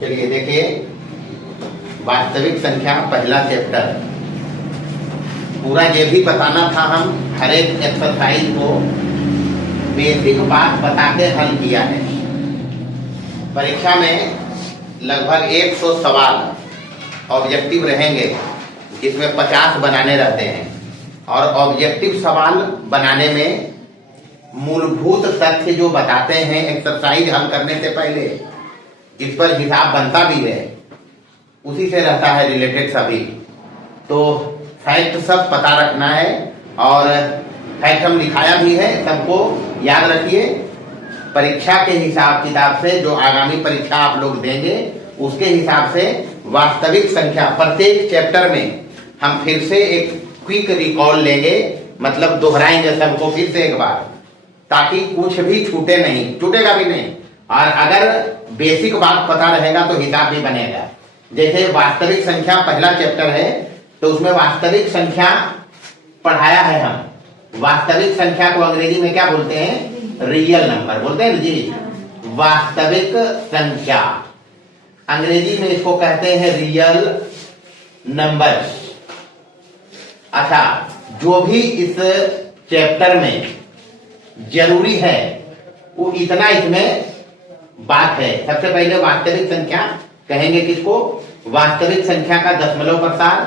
चलिए देखिए, वास्तविक संख्या पहला चैप्टर। पूरा ये भी बताना था, हम हर एक एक्सरसाइज को बेसिक बात बता के हल किया है। परीक्षा में लगभग 100 सवाल ऑब्जेक्टिव रहेंगे, जिसमें 50 बनाने रहते हैं। और ऑब्जेक्टिव सवाल बनाने में मूलभूत तथ्य जो बताते हैं एक्सरसाइज हल करने से पहले, इस पर हिसाब बनता भी है, उसी से रहता है रिलेटेड सभी। तो फैक्ट सब पता रखना है, और फैक्ट हम लिखाया भी है, सबको याद रखिए। परीक्षा के हिसाब किताब से जो आगामी परीक्षा आप लोग देंगे, उसके हिसाब से वास्तविक संख्या प्रत्येक चैप्टर में हम फिर से एक क्विक रिकॉल लेंगे, मतलब दोहराएंगे सबको फिर से एक बार, ताकि कुछ भी छूटे नहीं, छूटेगा भी नहीं। और अगर बेसिक बात पता रहेगा तो हिसाब भी बनेगा। जैसे वास्तविक संख्या पहला चैप्टर है, तो उसमें वास्तविक संख्या पढ़ाया है हम। वास्तविक संख्या को अंग्रेजी में क्या बोलते हैं? रियल नंबर बोलते हैं जी। वास्तविक संख्या अंग्रेजी में इसको कहते हैं रियल नंबर। अच्छा, जो भी इस चैप्टर में जरूरी है वो इतना इसमें बात है। सबसे पहले वास्तविक संख्या कहेंगे किसको? वास्तविक संख्या का दशमलव प्रसार,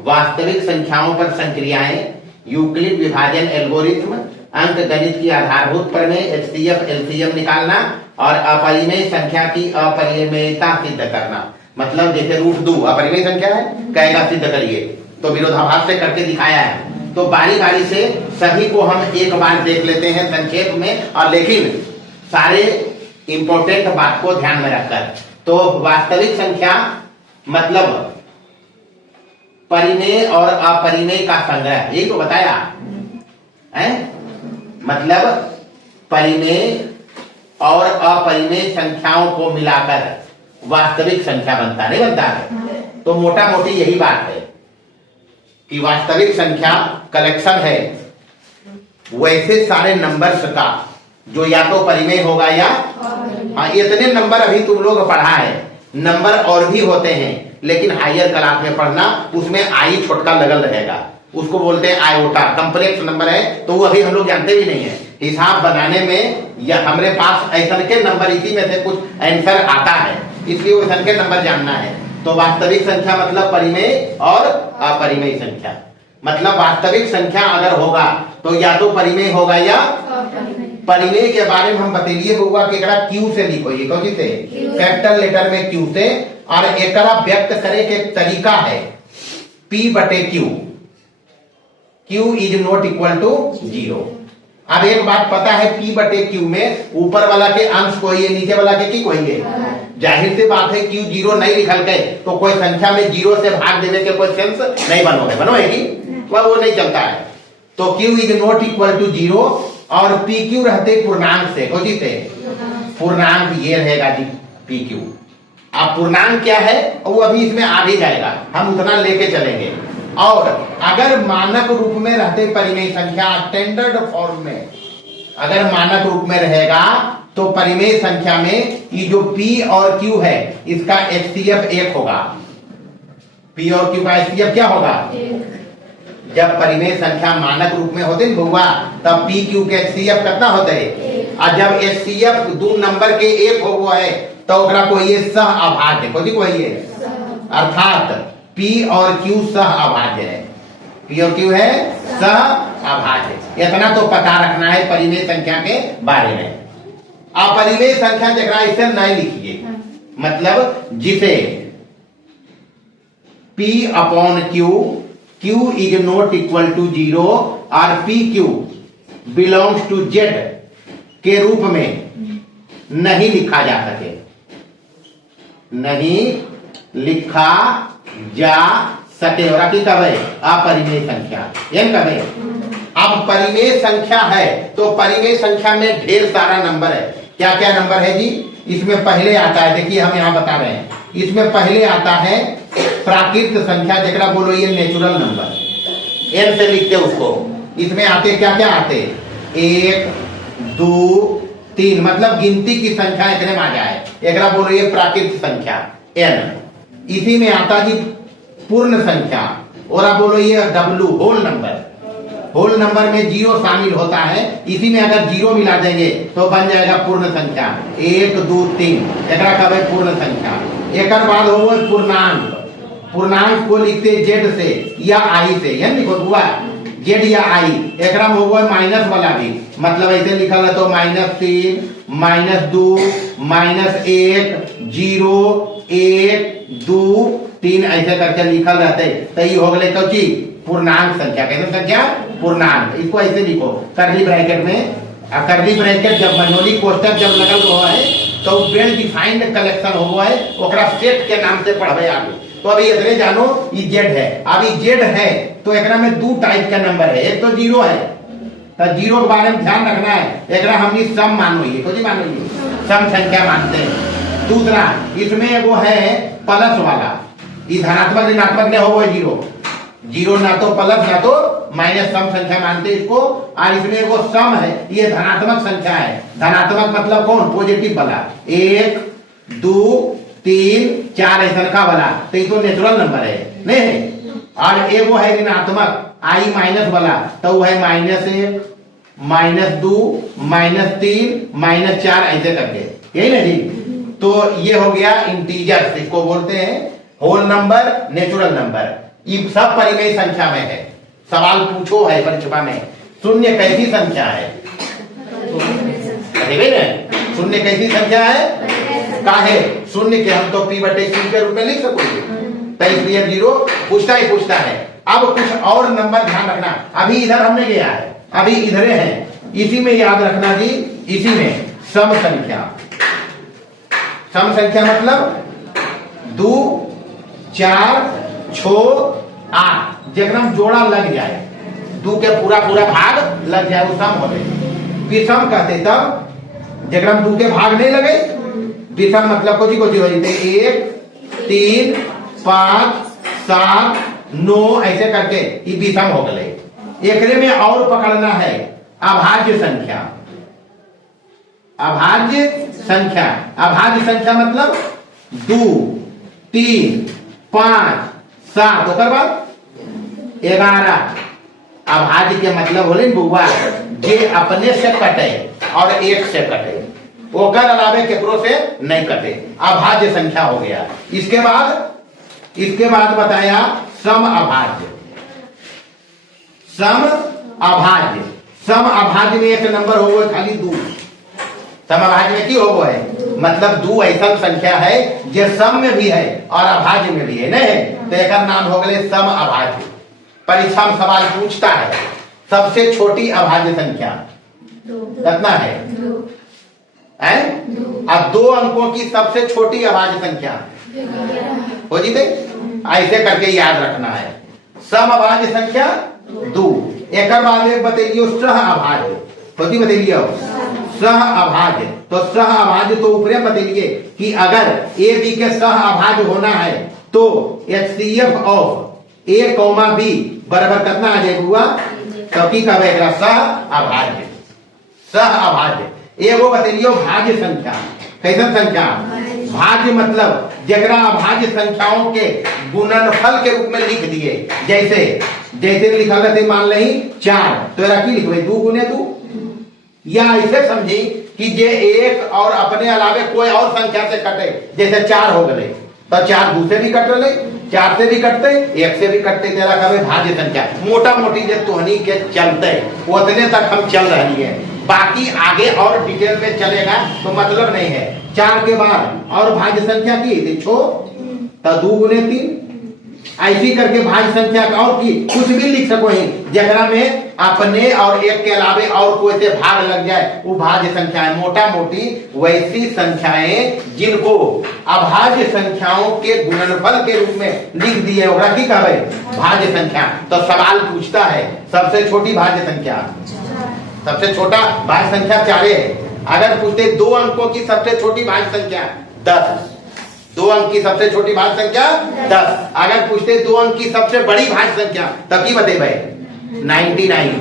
वास्तविक संख्याओं पर संक्रियाएं, यूक्लिड विभाजन एल्गोरिथम, अंक गणित की आधारभूत प्रमेय, एचसीएफ एलसीएम निकालना, और अपरिमेय संख्या की अपरिमेयता सिद्ध करना। मतलब जैसे √2 अपरिमेय संख्या है, कहेगा सिद्ध करिए, तो विरोधाभास से करके दिखाया है। तो बारी बारी से सभी को हम एक बार देख लेते हैं संक्षेप में, और लेकिन सारे इंपॉर्टेंट बात को ध्यान में रखकर। तो वास्तविक संख्या मतलब परिमेय और अपरिमेय का संग्रह, यही तो बताया है। मतलब परिमेय और अपरिमेय संख्याओं को मिलाकर वास्तविक संख्या बनता, नहीं बनता है? तो मोटा मोटी यही बात है कि वास्तविक संख्या कलेक्शन है वैसे सारे नंबर्स का, जो या तो परिमेय होगा या इतने नंबर अभी तुम लोग पढ़ा है। नंबर और भी होते हैं, लेकिन हायर क्लास में पढ़ना, उसमें आई छोटका लगल रहेगा, उसको बोलते हैं आयोटा। कंप्लेक्स नंबर है तो वो अभी हम लोग जानते भी नहीं है। हिसाब बनाने में या हमारे पास ऐसा के नंबर, इसी में से कुछ आंसर आता है, इसलिए वैसा के नंबर जानना है। तो वास्तविक संख्या मतलब परिमेय और अपरिमेय संख्या। मतलब वास्तविक संख्या अगर होगा तो या तो परिमेय होगा या परिमेय। के बारे में हम बतेलिए होगा कि एकरा क्यू से लिखोइए, कौन से? कैपिटल लेटर में क्यू से। और एकरा व्यक्त करे के तरीका है P/Q। Q is not equal to 0। अब एक बात पता है, P/Q में ऊपर वाला के अंश कोई, नीचे वाला के की कोई। जाहिर सी बात है, Q 0 नहीं लिखल के तो कोई संख्या में 0 से भाग देने के कोई सेंस नहीं बनोगे वो नहीं चलता है। तो Q is not equal to 0, और PQ रहते पूर्णांक से, कौन से? पूर्णांक ये रहेगा जी PQ। अब पूर्णांक क्या है वो अभी इसमें आ भी जाएगा, हम उतना लेके चलेंगे। और अगर मानक रूप में रहते परिमेय संख्या, स्टैंडर्ड फॉर्म में अगर मानक रूप में रहेगा, तो परिमेय संख्या में ये जो P और Q है, इसका HCF 1 होगा। P और Q का HCF क्या होगा? जब परिमेय संख्या मानक रूप में होते हैं बउआ, तब PQ के HCF कितना होते हैं? और जब HCF दो नंबर के एक हो हुआ है, तो ओकरा को ये सह अभाज्य, कोई है, अर्थात P और Q सह अभाज्य है। P और Q है सह अभाज्य। इतना तो पता रखना है परिमेय संख्या के बारे में। अपरिमेय संख्या जगह इसे नहीं लिखिए, मतलब जिसे P/Q, Q is not equal to 0 और PQ बिलोंग्स टू Z के रूप में नहीं लिखा जा सके, नहीं लिखा जा सके। और की कब है? अपरिमेय संख्या, ये कब है? अब परिमेय संख्या है तो परिमेय संख्या में ढेर सारा नंबर है। क्या क्या नंबर है जी? इसमें पहले आता है, देखिए हम यहां बता रहे हैं, इसमें पहले आता है प्राकृत संख्या, जरा बोलो ये नेचुरल नंबर, N से लिखते उसको। इसमें आते क्या क्या आते? 1 2 3, मतलब गिनती की संख्या इतने में आ जाए, एक बोलो ये प्राकृत संख्या। n। इसी में आता जी पूर्ण संख्या, और अब बोलो ये W whole number. Whole number में जीरो शामिल होता है, इसी में अगर जीरो मिला देंगे तो बन जाएगा पूर्ण संख्या। 1 2 3 एकरा कहबे पूर्ण संख्या। एकर बाद हो पूर्णांक। पूर्णांक को लिखते जेड से या आई से, यानी लिखो हुआ जेड या आई। एकरा में होगा माइनस वाला भी, मतलब ऐसे लिखल है तो -3 -2 -1 0 1 2 3 ऐसे करके लिखल रहते, तो ये हो गए कौची पूर्णांक संख्या। कैसे संख्या? पूर्णांक। इसको ऐसे लिखो करली ब्रैकेट में। करली ब्रैकेट जब मनोली कोष्टक जब लगल हुआ है तो वेल डिफाइंड कलेक्शन हुआ है, ओकरा सेट के नाम से पढ़वे आगे। तो अभी इतने जानो ये जेड है। अब ये जेड है तो एकरा में दो टाइप का नंबर है, एक तो जीरो है, तो जीरो के बारे में ध्यान रखना है। एकरा हमनी सम मानो, ये कोई मानो ये सम संख्या मानते हैं। दूसरा इसमें वो है प्लस वाला, ये धनात्मक ऋणात्मक नहीं हो जीरो, जीरो ना तो प्लस ना तो माइनस, सम संख्या मानते हैं इसको। और इसमें वो सम है, ये धनात्मक संख्या है। धनात्मक मतलब कौन? पॉजिटिव वाला। 1 2 3 4 ऐसा का वाला, तो ये तो नेचुरल नंबर है नहीं है। और ये वो है ऋणात्मक आई माइनस वाला, तो वो है -1 -2 -3 -4 ऐसे करके, यही ना जी। तो ये हो गया इंटीजर, इसको बोलते हैं होल नंबर, नेचुरल नंबर। ये सब परिमेय संख्या में है। सवाल पूछो है परीक्षा में, शून्य कैसी संख्या है? शून्य कैसी संख्या है? काहे शून्य के हम तो p/q के रूप में लिख सकोगे, तो इसलिए जीरो पूछता ही पूछता है। अब कुछ और नंबर ध्यान रखना, अभी इधर हमने गया है, अभी इधरे हैं, इसी में याद रखना जी, इसी में सम संख्या। सम संख्या मतलब 2 4 6 8 जेकरा में जोड़ा लग जाए, 2 के पूरा पूरा भाग लग जाए वो सम हो गए। विषम कहते तब जेकरा में 2 के भाग नहीं लगे, विषम मतलब कोची कोची हो जाते 1 3 5 7 9 ऐसे करके ये विषम हो गए। एकरे में और पकड़ना है अभाज्य संख्या। अभाज्य संख्या, अभाज्य संख्या मतलब 2 3 5 7 ओकर बाद 11। अभाज्य के मतलब होले बुआ जे अपने से कटे और एक से कटे, ओकर अलावे केकरो से नहीं कटे, अभाज्य संख्या हो गया। इसके बाद बताया सम अभाज्य। सम अभाज्य, सम अभाज्य में एक नंबर हो गए खाली 2। सम अभाज्य में की हो गए मतलब 2 ऐसा संख्या है जो सम में भी है और अभाज्य में भी है, नहीं तो एक नाम हो गए सम अभाज्य। परीक्षा में सवाल पूछता है सबसे छोटी अभाज्य संख्या कितना है? अब 2 अंकों की सबसे छोटी अभाज्य संख्या हो जीते, ऐसे करके याद रखना है। सम अभाज्य संख्या 2। एक बाद एक बतेलियो सह अभाज्य, होती बतेलियो सह अभाज्य। तो सह अभाज्य तो ऊपरे बतेलिए कि अगर ए बी के सह अभाज्य होना है तो HCF ऑफ A, B बराबर कितना आ जाए हुआ, तो की कहबे एकरा सह अभाज्य। सह अभाज्य एगो बतेलियो भाज्य संख्या। कैसन संख्या? भाज्य मतलब जरा अभाज्य संख्याओं के गुणनफल के रूप में लिख दिए। जैसे लिखा रहते मान ली 4, तो एरा की लिखबे 2 गुने 2, या ऐसे समझी कि जे एक और अपने अलावे कोई और संख्या से कटे, जैसे 4 हो गए तो 4 2 से भी कट रहे, 4 से भी कटते, 1 से भी कटते, तेरा कहबे भाज्य संख्या। मोटा मोटी जो तोहनी के चलते उतने तक हम चल रही है, बाकी आगे और डिटेल में चलेगा तो मतलब नहीं है। 4 के बाद और भाज्य संख्या की 6, तो 2 गुने 3 ऐसी करके भाज्य संख्या का और की कुछ भी लिख सको ही, जरा में अपने और एक के अलावे और कोई से भाग लग जाए वो भाज्य संख्या है। मोटा मोटी वैसी संख्याएं जिनको अभाज्य संख्याओं के गुणनफल के रूप में लिख दिए ओकरा की कहबे भाज्य संख्या। तो सवाल पूछता है सबसे छोटी भाज्य संख्या, सबसे छोटा भाज्य संख्या 4 है। अगर पूछते 2 अंकों की सबसे छोटी भाज्य संख्या 10, 2 अंक की सबसे छोटी भाज्य संख्या 10। अगर पूछते 2 अंक की सबसे बड़ी भाज्य संख्या तब की बतेबे 99,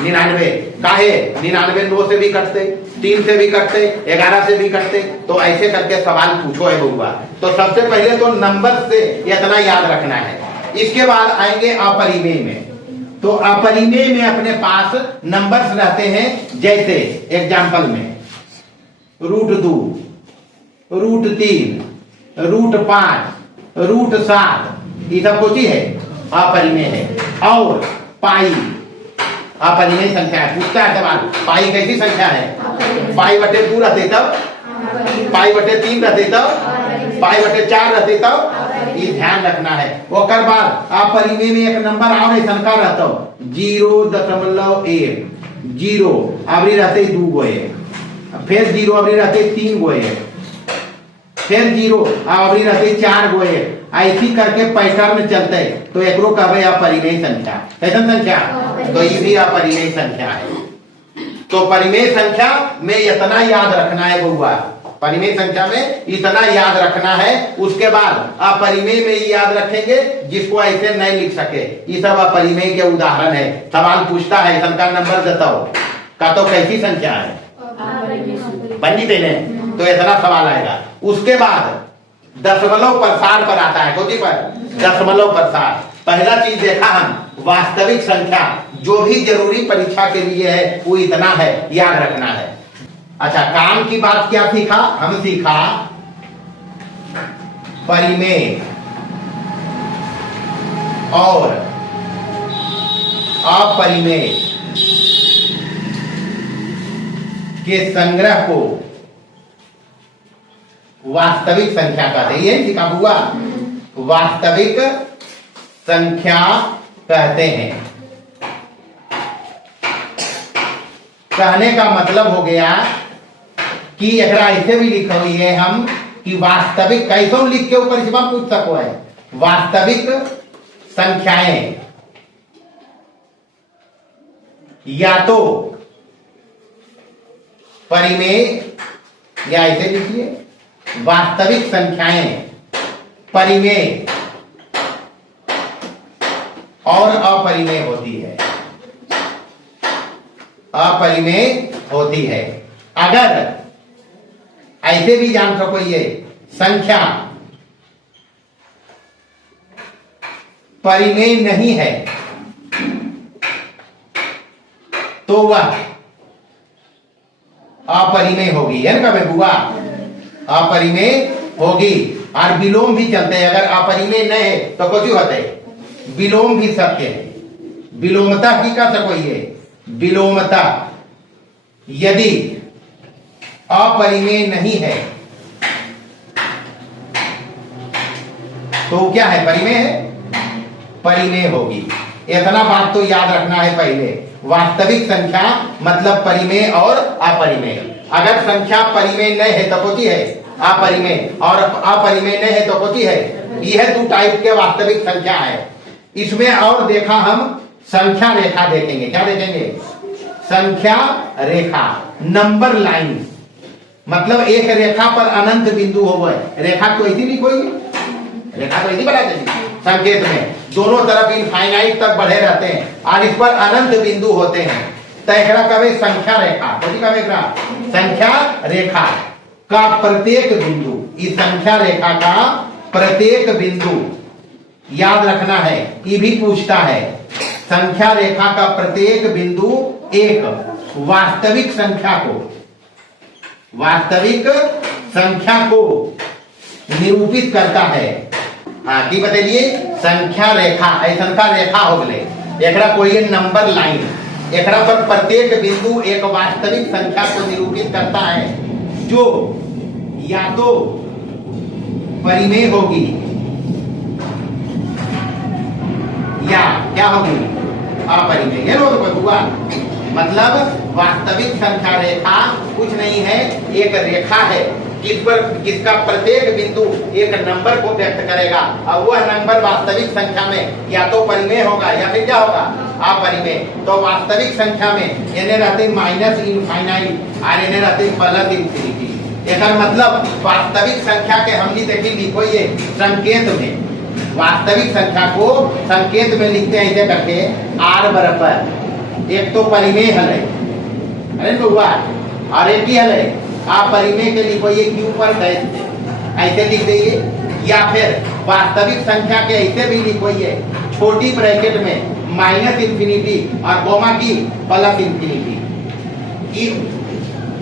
99। काहे 99 9 से भी कटते, 3 से भी कटते, 11 से भी कटते। तो ऐसे करके सवाल पूछो है बउआ। तो सबसे पहले तो नंबर से इतना याद रखना है। इसके बाद आएंगे अपरिमेय में। तो अपरिमेय में अपने पास नंबर्स रहते हैं, जैसे एग्जाम्पल में √2, √3, √5, √7, ये सब कुछ ही है, अपरिमेय है। और पाई अपरिमेय संख्या है। पूछता है सवाल, पाई कैसी संख्या है? पाई/2 रहते तब, पाई/3 रहते तब, पाई/4 रहते तब। ये ध्यान रखना है। ओकर बाद अपरिमेय में एक नंबर और ऐसा का रहता हो 0.1, 0 अबरी रहते 2 गोए, फिर 0 अबरी रहते 3 गोए, फिर 0 अबरी रहते 4 गोए। ऐसी करके पैटर्न चलते। तो एकरो कहवे अपरिमेय संख्या। कैसन संख्या? तो ये भी अपरिमेय संख्या है। तो परिमेय संख्या में इतना याद रखना है बउआ, परिमेय संख्या में इतना याद रखना है। उसके बाद अपरिमेय में ये याद रखेंगे जिसको ऐसे नहीं लिख सके। ये सब अपरिमेय के उदाहरण है। सवाल पूछता है इनका नंबर देता हो का तो कैसी संख्या है, बंदी देने, तो इतना सवाल आएगा। उसके बाद दशमलव प्रसार पर आता है। कोई पर दशमलव प्रसार पहला चीज देखा हम, वास्तविक संख्या जो भी जरूरी परीक्षा के लिए है वो इतना है, याद रखना है। अच्छा, काम की बात क्या सीखा? हम सीखा परिमेय और अपरिमेय के संग्रह को वास्तविक संख्या कहते हैं। ये सीखा हुआ, वास्तविक संख्या कहते हैं। कहने का मतलब हो गया कि एकरा ऐसे भी लिखा हुई है हम कि वास्तविक कैसे लिख के ऊपर जवाब पूछ सको है। वास्तविक संख्याएं या तो परिमेय, या ऐसे लिखिए वास्तविक संख्याएं परिमेय और अपरिमेय होती है, अपरिमेय होती है। अगर ऐसे भी जान सको ये संख्या परिमेय नहीं है तो वह अपरिमेय होगी, है ना बुआ? अपरिमेय होगी। और विलोम भी चलते हैं। अगर अपरिमेय नहीं है तो कुछ होते, विलोम भी सत्य है। विलोमता की का सको ये विलोमता यदि अपरिमेय नहीं है तो क्या है? परिमेय है, परिमेय होगी। इतना बात तो याद रखना है पहले। वास्तविक संख्या मतलब परिमेय और अपरिमेय। अगर संख्या परिमेय नहीं है तो कोती है अपरिमेय, और अपरिमेय नहीं है तो कोती है। यह 2 टाइप के वास्तविक संख्या है। इसमें और देखा हम संख्या रेखा देखेंगे। क्या देखेंगे? संख्या रेखा, नंबर लाइन। मतलब एक रेखा पर अनंत बिंदु हो गए। रेखा तो ऐसी नहीं कोई, रेखा तो ऐसी बना देगी संकेत में, दोनों तरफ इनफाइनाइट तक बढ़े रहते हैं और इस पर अनंत बिंदु होते हैं। तो एकरा कहे संख्या रेखा। संख्या रेखा का प्रत्येक बिंदु, इस संख्या रेखा का प्रत्येक बिंदु याद रखना है। ये भी पूछता है संख्या रेखा का प्रत्येक बिंदु एक वास्तविक संख्या को, वास्तविक संख्या को निरूपित करता है। हाँ की बताइए? संख्या रेखा ऐसा का रेखा हो गए। एकरा कोई नंबर लाइन, एकरा पर प्रत्येक बिंदु एक वास्तविक संख्या को निरूपित करता है जो या तो परिमेय होगी या क्या होगी? अपरिमेय। ये लोग हुआ मतलब वास्तविक संख्या रेखा कुछ नहीं है, एक रेखा है जिसका प्रत्येक बिंदु एक नंबर को व्यक्त करेगा और वह नंबर वास्तविक संख्या में या तो परिमेय होगा या फिर क्या होगा? अपरिमेय। तो वास्तविक संख्या में इन्हें रहते माइनस इनफाइनाइट और इन्हें रहते प्लस इनफिनिटी। इसका मतलब वास्तविक संख्या के हमने देखी लिखो ये संकेत में, वास्तविक संख्या को संकेत में लिखते हैं ऐसे करके R बराबर एक तो परिमेय है, अरे हुआ और एक ही हल है, आप परिमेय के लिखो ये क्यू पर डैश दे, ऐसे लिख देंगे, या फिर वास्तविक संख्या के ऐसे भी लिखो ये छोटी ब्रैकेट में माइनस इंफिनिटी और कोमा की प्लस इंफिनिटी,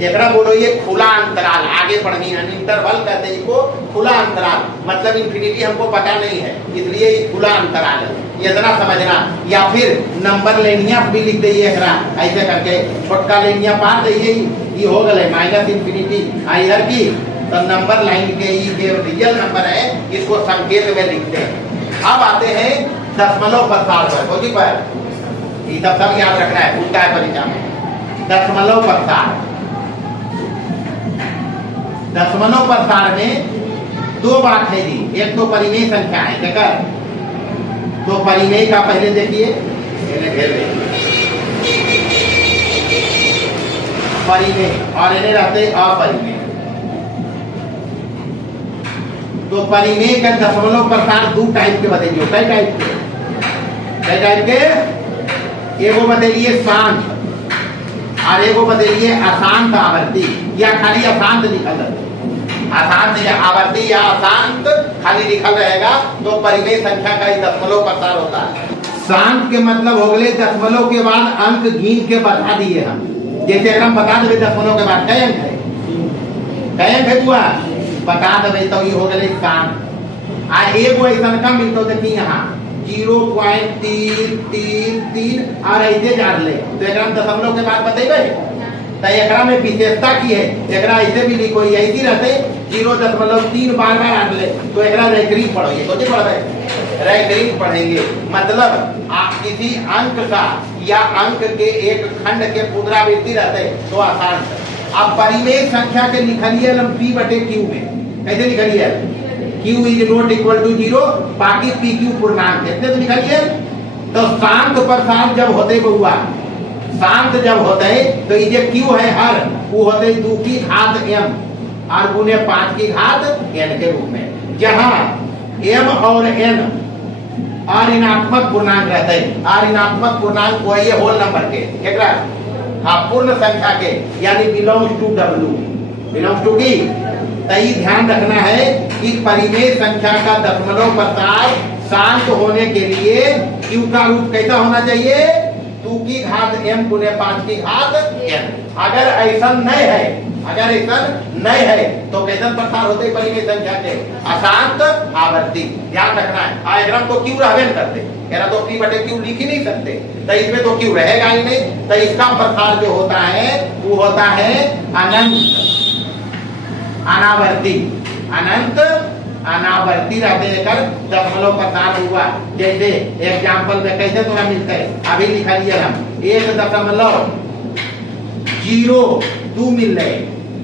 एकरा बोलो ये खुला अंतराल, आगे बढ़नी है, इंटरवल कहते हैं इसको, खुला अंतराल, मतलब इंफिनिटी हमको पता नहीं है इसलिए ये खुला अंतराल है, इतना समझना। या फिर नंबर लेनिया भी लिख दीजिए एकरा ऐसे करके, छोटका लेनिया पार दीजिए, ये हो गए माइनस इंफिनिटी इधर की, तो नंबर लाइन के ये रियल नंबर है इसको संकेत में लिखते हैं। अब आते हैं दशमलव प्रसार पर, होगी पर ये सब याद रखना है, भूलता है परीक्षा में। दशमलव प्रसार, दशमलव प्रसार में दो बात है जी, एक तो परिमेय संख्या है, देखा तो परिमेय का पहले देखिए, परिमेय और इन्हें रहते अपरिमेय। तो परिमेय का दशमलव प्रसार दो टाइप के बताइए, कई टाइप के, कई टाइप के, एगो बदलिए शांत और एगो बदलिए अशांत आवर्ती, या खाली अशांत लिखल है, अशांत या आवर्ती या अशांत खाली लिखल रहेगा तो परिमेय संख्या का ही दशमलव प्रसार होता है। शांत के मतलब हो गए दशमलव के बाद अंक गिन के बता दिए हम, जैसे हम बता देवे दशमलव के बाद कई अंक है, कई अंक है हुआ बता देवे तो ये हो गए शांत। आ एगो ऐसा का मिलता देखिए यहाँ 0.333 और ऐसे जान ले तो एक दशमलव के बाद बतेबे, तो एकरा में विशेषता की है, एकरा ऐसे भी लिखो ऐसी रहते 0.3 बार बार आन ले तो एकरा रैखरीफ पढ़ोगे, तो क्या पढ़ते रैखरीफ पढ़ेंगे, मतलब आप किसी अंक का या अंक के एक खंड के पुनरावृत्ति रहते तो आसान है। अब परिमेय संख्या के लिखलिए हम P बटे Q में, कैसे लिखलिए Q is not equal to 0, बाकी पी क्यू पूर्णांक है, तो लिखिए। तो शांत प्रसार जब होते हुआ, शांत जब होते तो ये Q है हर, वो होते 2 की घात m और गुने 5 की घात n के रूप में, जहां m और n और ऋणात्मक पूर्णांक रहते हैं, और ऋणात्मक पूर्णांक वही है होल नंबर के, एकरा हाँ पूर्ण संख्या के, यानी belongs to W, belongs to की। तई ध्यान रखना है कि परिमेय संख्या का दशमलव प्रसार शांत होने के लिए Q का रूप कैसा होना चाहिए, 2 की घात m गुने 5 की घात n। अगर ऐसा नहीं है, अगर ऐसा नहीं है तो कैसा प्रसार होते है परिमेय संख्या के, अशांत आवर्ती, ध्यान रखना है। आयग्राम तो Q रहबे न करते, यानी तो P बटे Q लिख ही नहीं सकते, तो इसमें तो Q रहेगा ही नहीं, तो इसका प्रसार जो होता है वो होता है अनंत अनावर्ती, अनंत अनावर्ती रहते कर दशमलव प्रसार हुआ। जैसे एग्जाम्पल में कैसे तुम्हें मिलते है, अभी लिखा लिया हम 1.02 मिल रहे,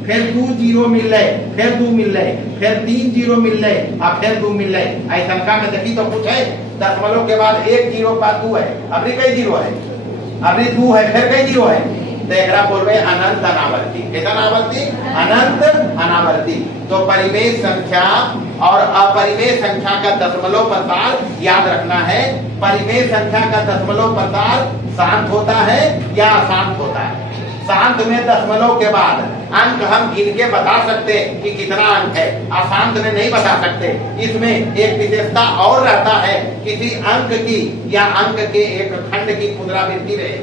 फिर 2 0 मिल रहे, फिर 2 मिल रहे, फिर 3 0 मिल रहे और फिर 2 मिल रहे। ऐसा का में देखी तो कुछ है, दशमलव के बाद 1 0 बाद 2 है, अभी कई 0 है, अभी 2 है, फिर कई 0 है, तो एक बोल रहे अनंत अनावर्ती, कैसा अनावर्ती, अनंत अनावर्ती। तो परिमेय संख्या और अपरिमेय संख्या का दशमलव प्रसार याद रखना है। परिमेय संख्या का दशमलव प्रसार शांत होता है या अशांत होता है। शांत में दशमलव के बाद अंक हम गिन के बता सकते कि कितना अंक है, अशांत में नहीं बता सकते। इसमें एक विशेषता और रहता है, किसी अंक की या अंक के एक खंड की पुनरावृत्ति रहे।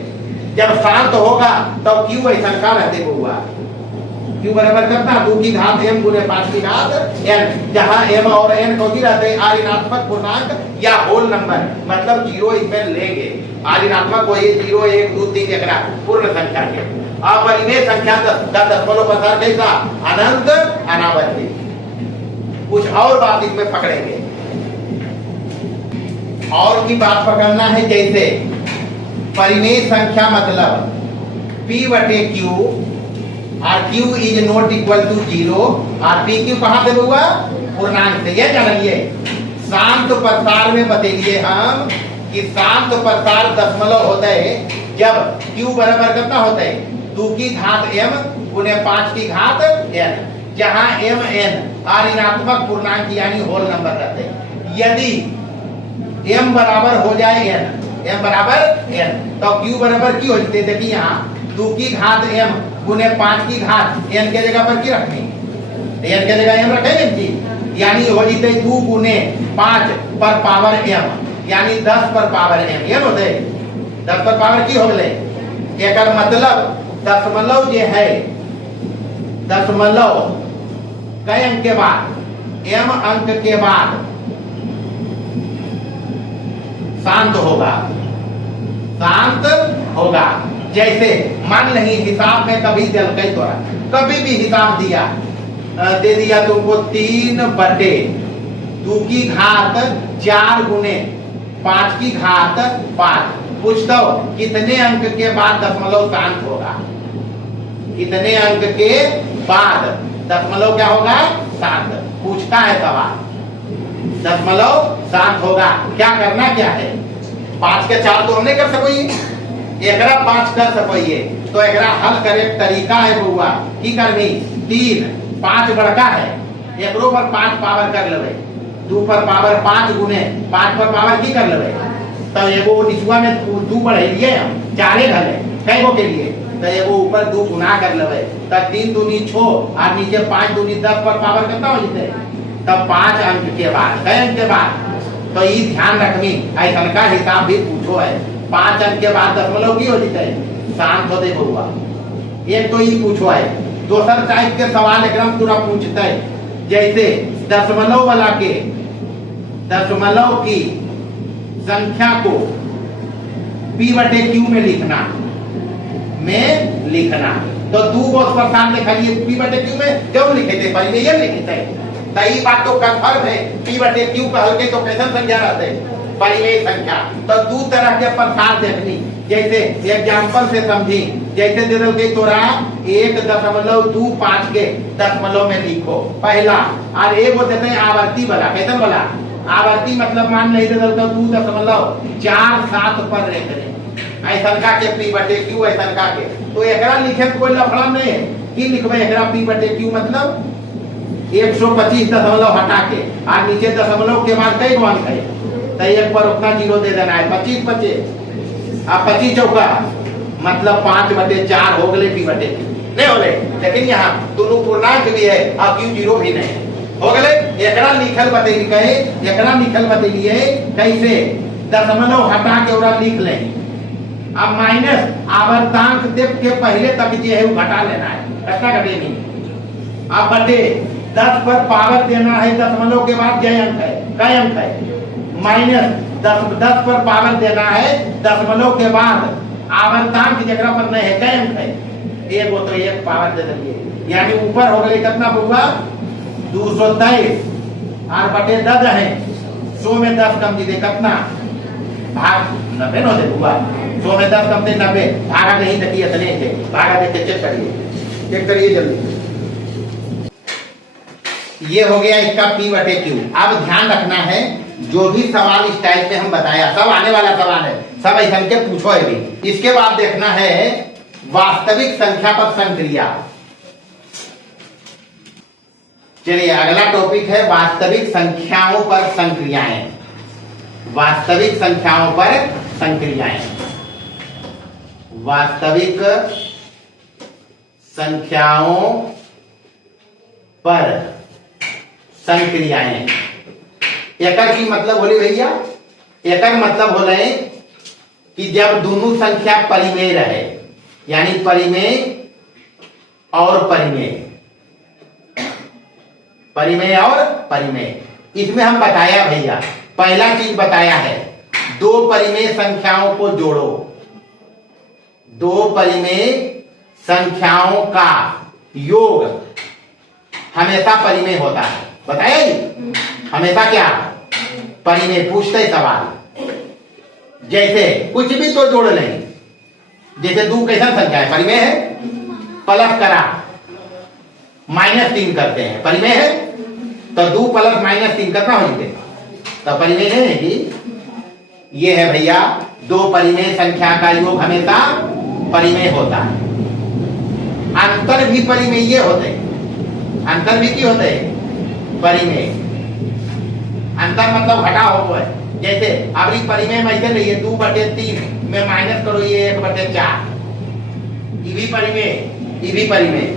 जब शांत होगा तो Q ऐसा का रहते हुआ, Q बराबर करता 2 की घात m गुने 5 की घात n, जहां m और n को भी रहते ऋणात्मक पूर्णांक या होल नंबर, मतलब 0 इसमें लेंगे, ऋणात्मक वही 0 1 2 3 एकरा पूर्ण संख्या के। अपरिमेय संख्या का दशमलव प्रसार कैसा, अनंत अनावर्ती। कुछ और बात इसमें पकड़ेंगे, और की बात पकड़ना है, जैसे परिमेय संख्या मतलब P बटे Q और Q is not equal to 0 और P Q कहाँ से हुआ, पूर्णांक से। यह जानिए शांत प्रसार में बतेलिए हम कि शांत प्रसार दशमलव होता है जब Q बराबर कितना होता है 2 की घात m गुने 5 की घात n, जहां m n ऋणात्मक पूर्णांक यानी होल नंबर रहते हैं। यदि m बराबर हो जाए n, m बराबर n, तो Q बराबर की हो जाती है, देखिए यहाँ 2 की घात m गुने 5 की घात n के जगह पर की रखनी, n के जगह m रखेंगे जी, यानी हो जीते 2 गुने 5 पर पावर m, यानी 10 पर पावर m, ये होते 10 पर पावर की हो गए। एक मतलब दशमलव जो है, दशमलव कई अंक के बाद, m अंक के बाद शांत होगा, शांत होगा। जैसे मान नहीं हिसाब में कभी दिल कई तोरा कभी भी हिसाब दिया, दे दिया तुमको 3/2 की घात 4 गुने 5 की घात 5, पूछता हो कितने अंक के बाद दशमलव शांत होगा, कितने अंक के बाद दशमलव क्या होगा, शांत। पूछता है सवाल, दशमलव शांत होगा, क्या करना क्या है, 5 के 4 तो हम नहीं कर सकोई, एकरा 5 कर सकोइए, तो एकरा हल करे तरीका है बउआ की करनी, 3 5 बड़का है, एकरो पर 5 पावर कर लेवे, 2 पर पावर 5 गुने 5 पर पावर की कर लेवे, तो एगो निचुआ में 2 बढ़े लिए हम 4 घले कई गो के लिए, तो एगो ऊपर 2 गुना कर लेवे, तो 3 दूनी 6 और नीचे 5 दूनी 10 पर पावर कितना हो जते, तब 5 अंक के बाद, कई अंक के बाद, तो ये ध्यान रखनी, ऐसा का हिसाब भी पूछो है, 5 अंक के बाद दशमलव की हो जते, शांत होते बउआ। एक तो ये पूछो है, दूसर टाइप के सवाल एकदम पूरा पूछते है, जैसे दशमलव वाला के, दशमलव की संख्या को p/q में लिखना, में लिखना, तो 2 बहुत परेशान लिखा लिए p/q में क्यों लिखे थे, पहले ये लिखे थे, सही बात तो कंफर्म है, p/q कहल के तो कैसे संख्या रहते, परिमेय संख्या, तो 2 तरह के प्रकार देखनी, जैसे एग्जांपल से समझी, जैसे दे दल के तोरा 1.25 के दशमलव में लिखो पहला, और एगो देते हैं आवर्ती वाला, कैसे वाला आवर्ती मतलब मान नहीं दे दल तो 2.47 पर रह करे, ऐसा का के p/q ऐसा का के, तो एकरा लिखे कोई लफड़ा नहीं है, की लिखबे एकरा p/q मतलब 125 दशमलव हटा के, और नीचे दशमलव के बाद कई अंक है, तो एक पर उतना 0 दे देना है, 25 25, अब 25 चौका मतलब 5/4 हो गए p/q, नहीं हो गए, लेकिन यहाँ दोनों पूर्णांक भी है और q 0 भी नहीं हो गए, एकरा लिखल बतेली कहे, एकरा लिखल बतेलिए कैसे, दशमलव हटा के ओरा लिख ले, अब माइनस आवर्तांक देख के पहले तक जो है वो घटा लेना है, घटा घटे नहीं, अब बटे 10 पर पावर देना है, दशमलव के बाद जय अंक है, कई अंक है, माइनस 10 पर पावर देना है, दशमलव के बाद आवर्तांक जगह पर नहीं है, कई अंक है, एक वो तो एक पावर दे दिए, यानी ऊपर हो गए कितना होगा 223 और बटे 10 है, 100 में 10 कम दीजिए कितना, भाग 90 न दे हुआ, 100 में 10 कम दे 90, भागा नहीं देखिए इतने थे, भागा देख चेक करिए, चेक करिए जल्दी। ये हो गया इसका p/q। अब ध्यान रखना है, जो भी सवाल इस टाइप से हम बताया सब आने वाला सवाल है, सब ऐसा के पूछो है भी। इसके बाद देखना है वास्तविक संख्या पर संक्रिया। चलिए अगला टॉपिक है वास्तविक संख्याओं पर संक्रियाएं, वास्तविक संख्याओं पर संक्रियाएं, वास्तविक संख्याओं पर संक्रियाएं। एकर की मतलब बोले भैया, एकर मतलब बोले कि जब दोनों संख्या परिमेय रहे, यानी परिमेय और परिमेय, परिमेय और परिमेय, इसमें हम बताया भैया, पहला चीज बताया है, 2 परिमेय संख्याओं को जोड़ो, 2 परिमेय संख्याओं का योग हमेशा परिमेय होता है, बताया ही, हमेशा क्या परिमेय। पूछते सवाल, जैसे कुछ भी तो जोड़ लें, जैसे 2 कैसा संख्या है, परिमेय है, प्लस करा -3 करते हैं, परिमेय है, तो 2 + -3 कितना हो जाते, तो परिमेय नहीं है कि ये है भैया, 2 परिमेय संख्या का योग हमेशा परिमेय होता है। अंतर भी परिमेय होते हैं, अंतर भी की होते हैं परिमेय, अंतर मतलब घटा हो है, जैसे अभी परिमेय में ऐसे नहीं है, 2/3 में माइनस करो ये 1/4, ई भी परिमेय, ई भी परिमेय,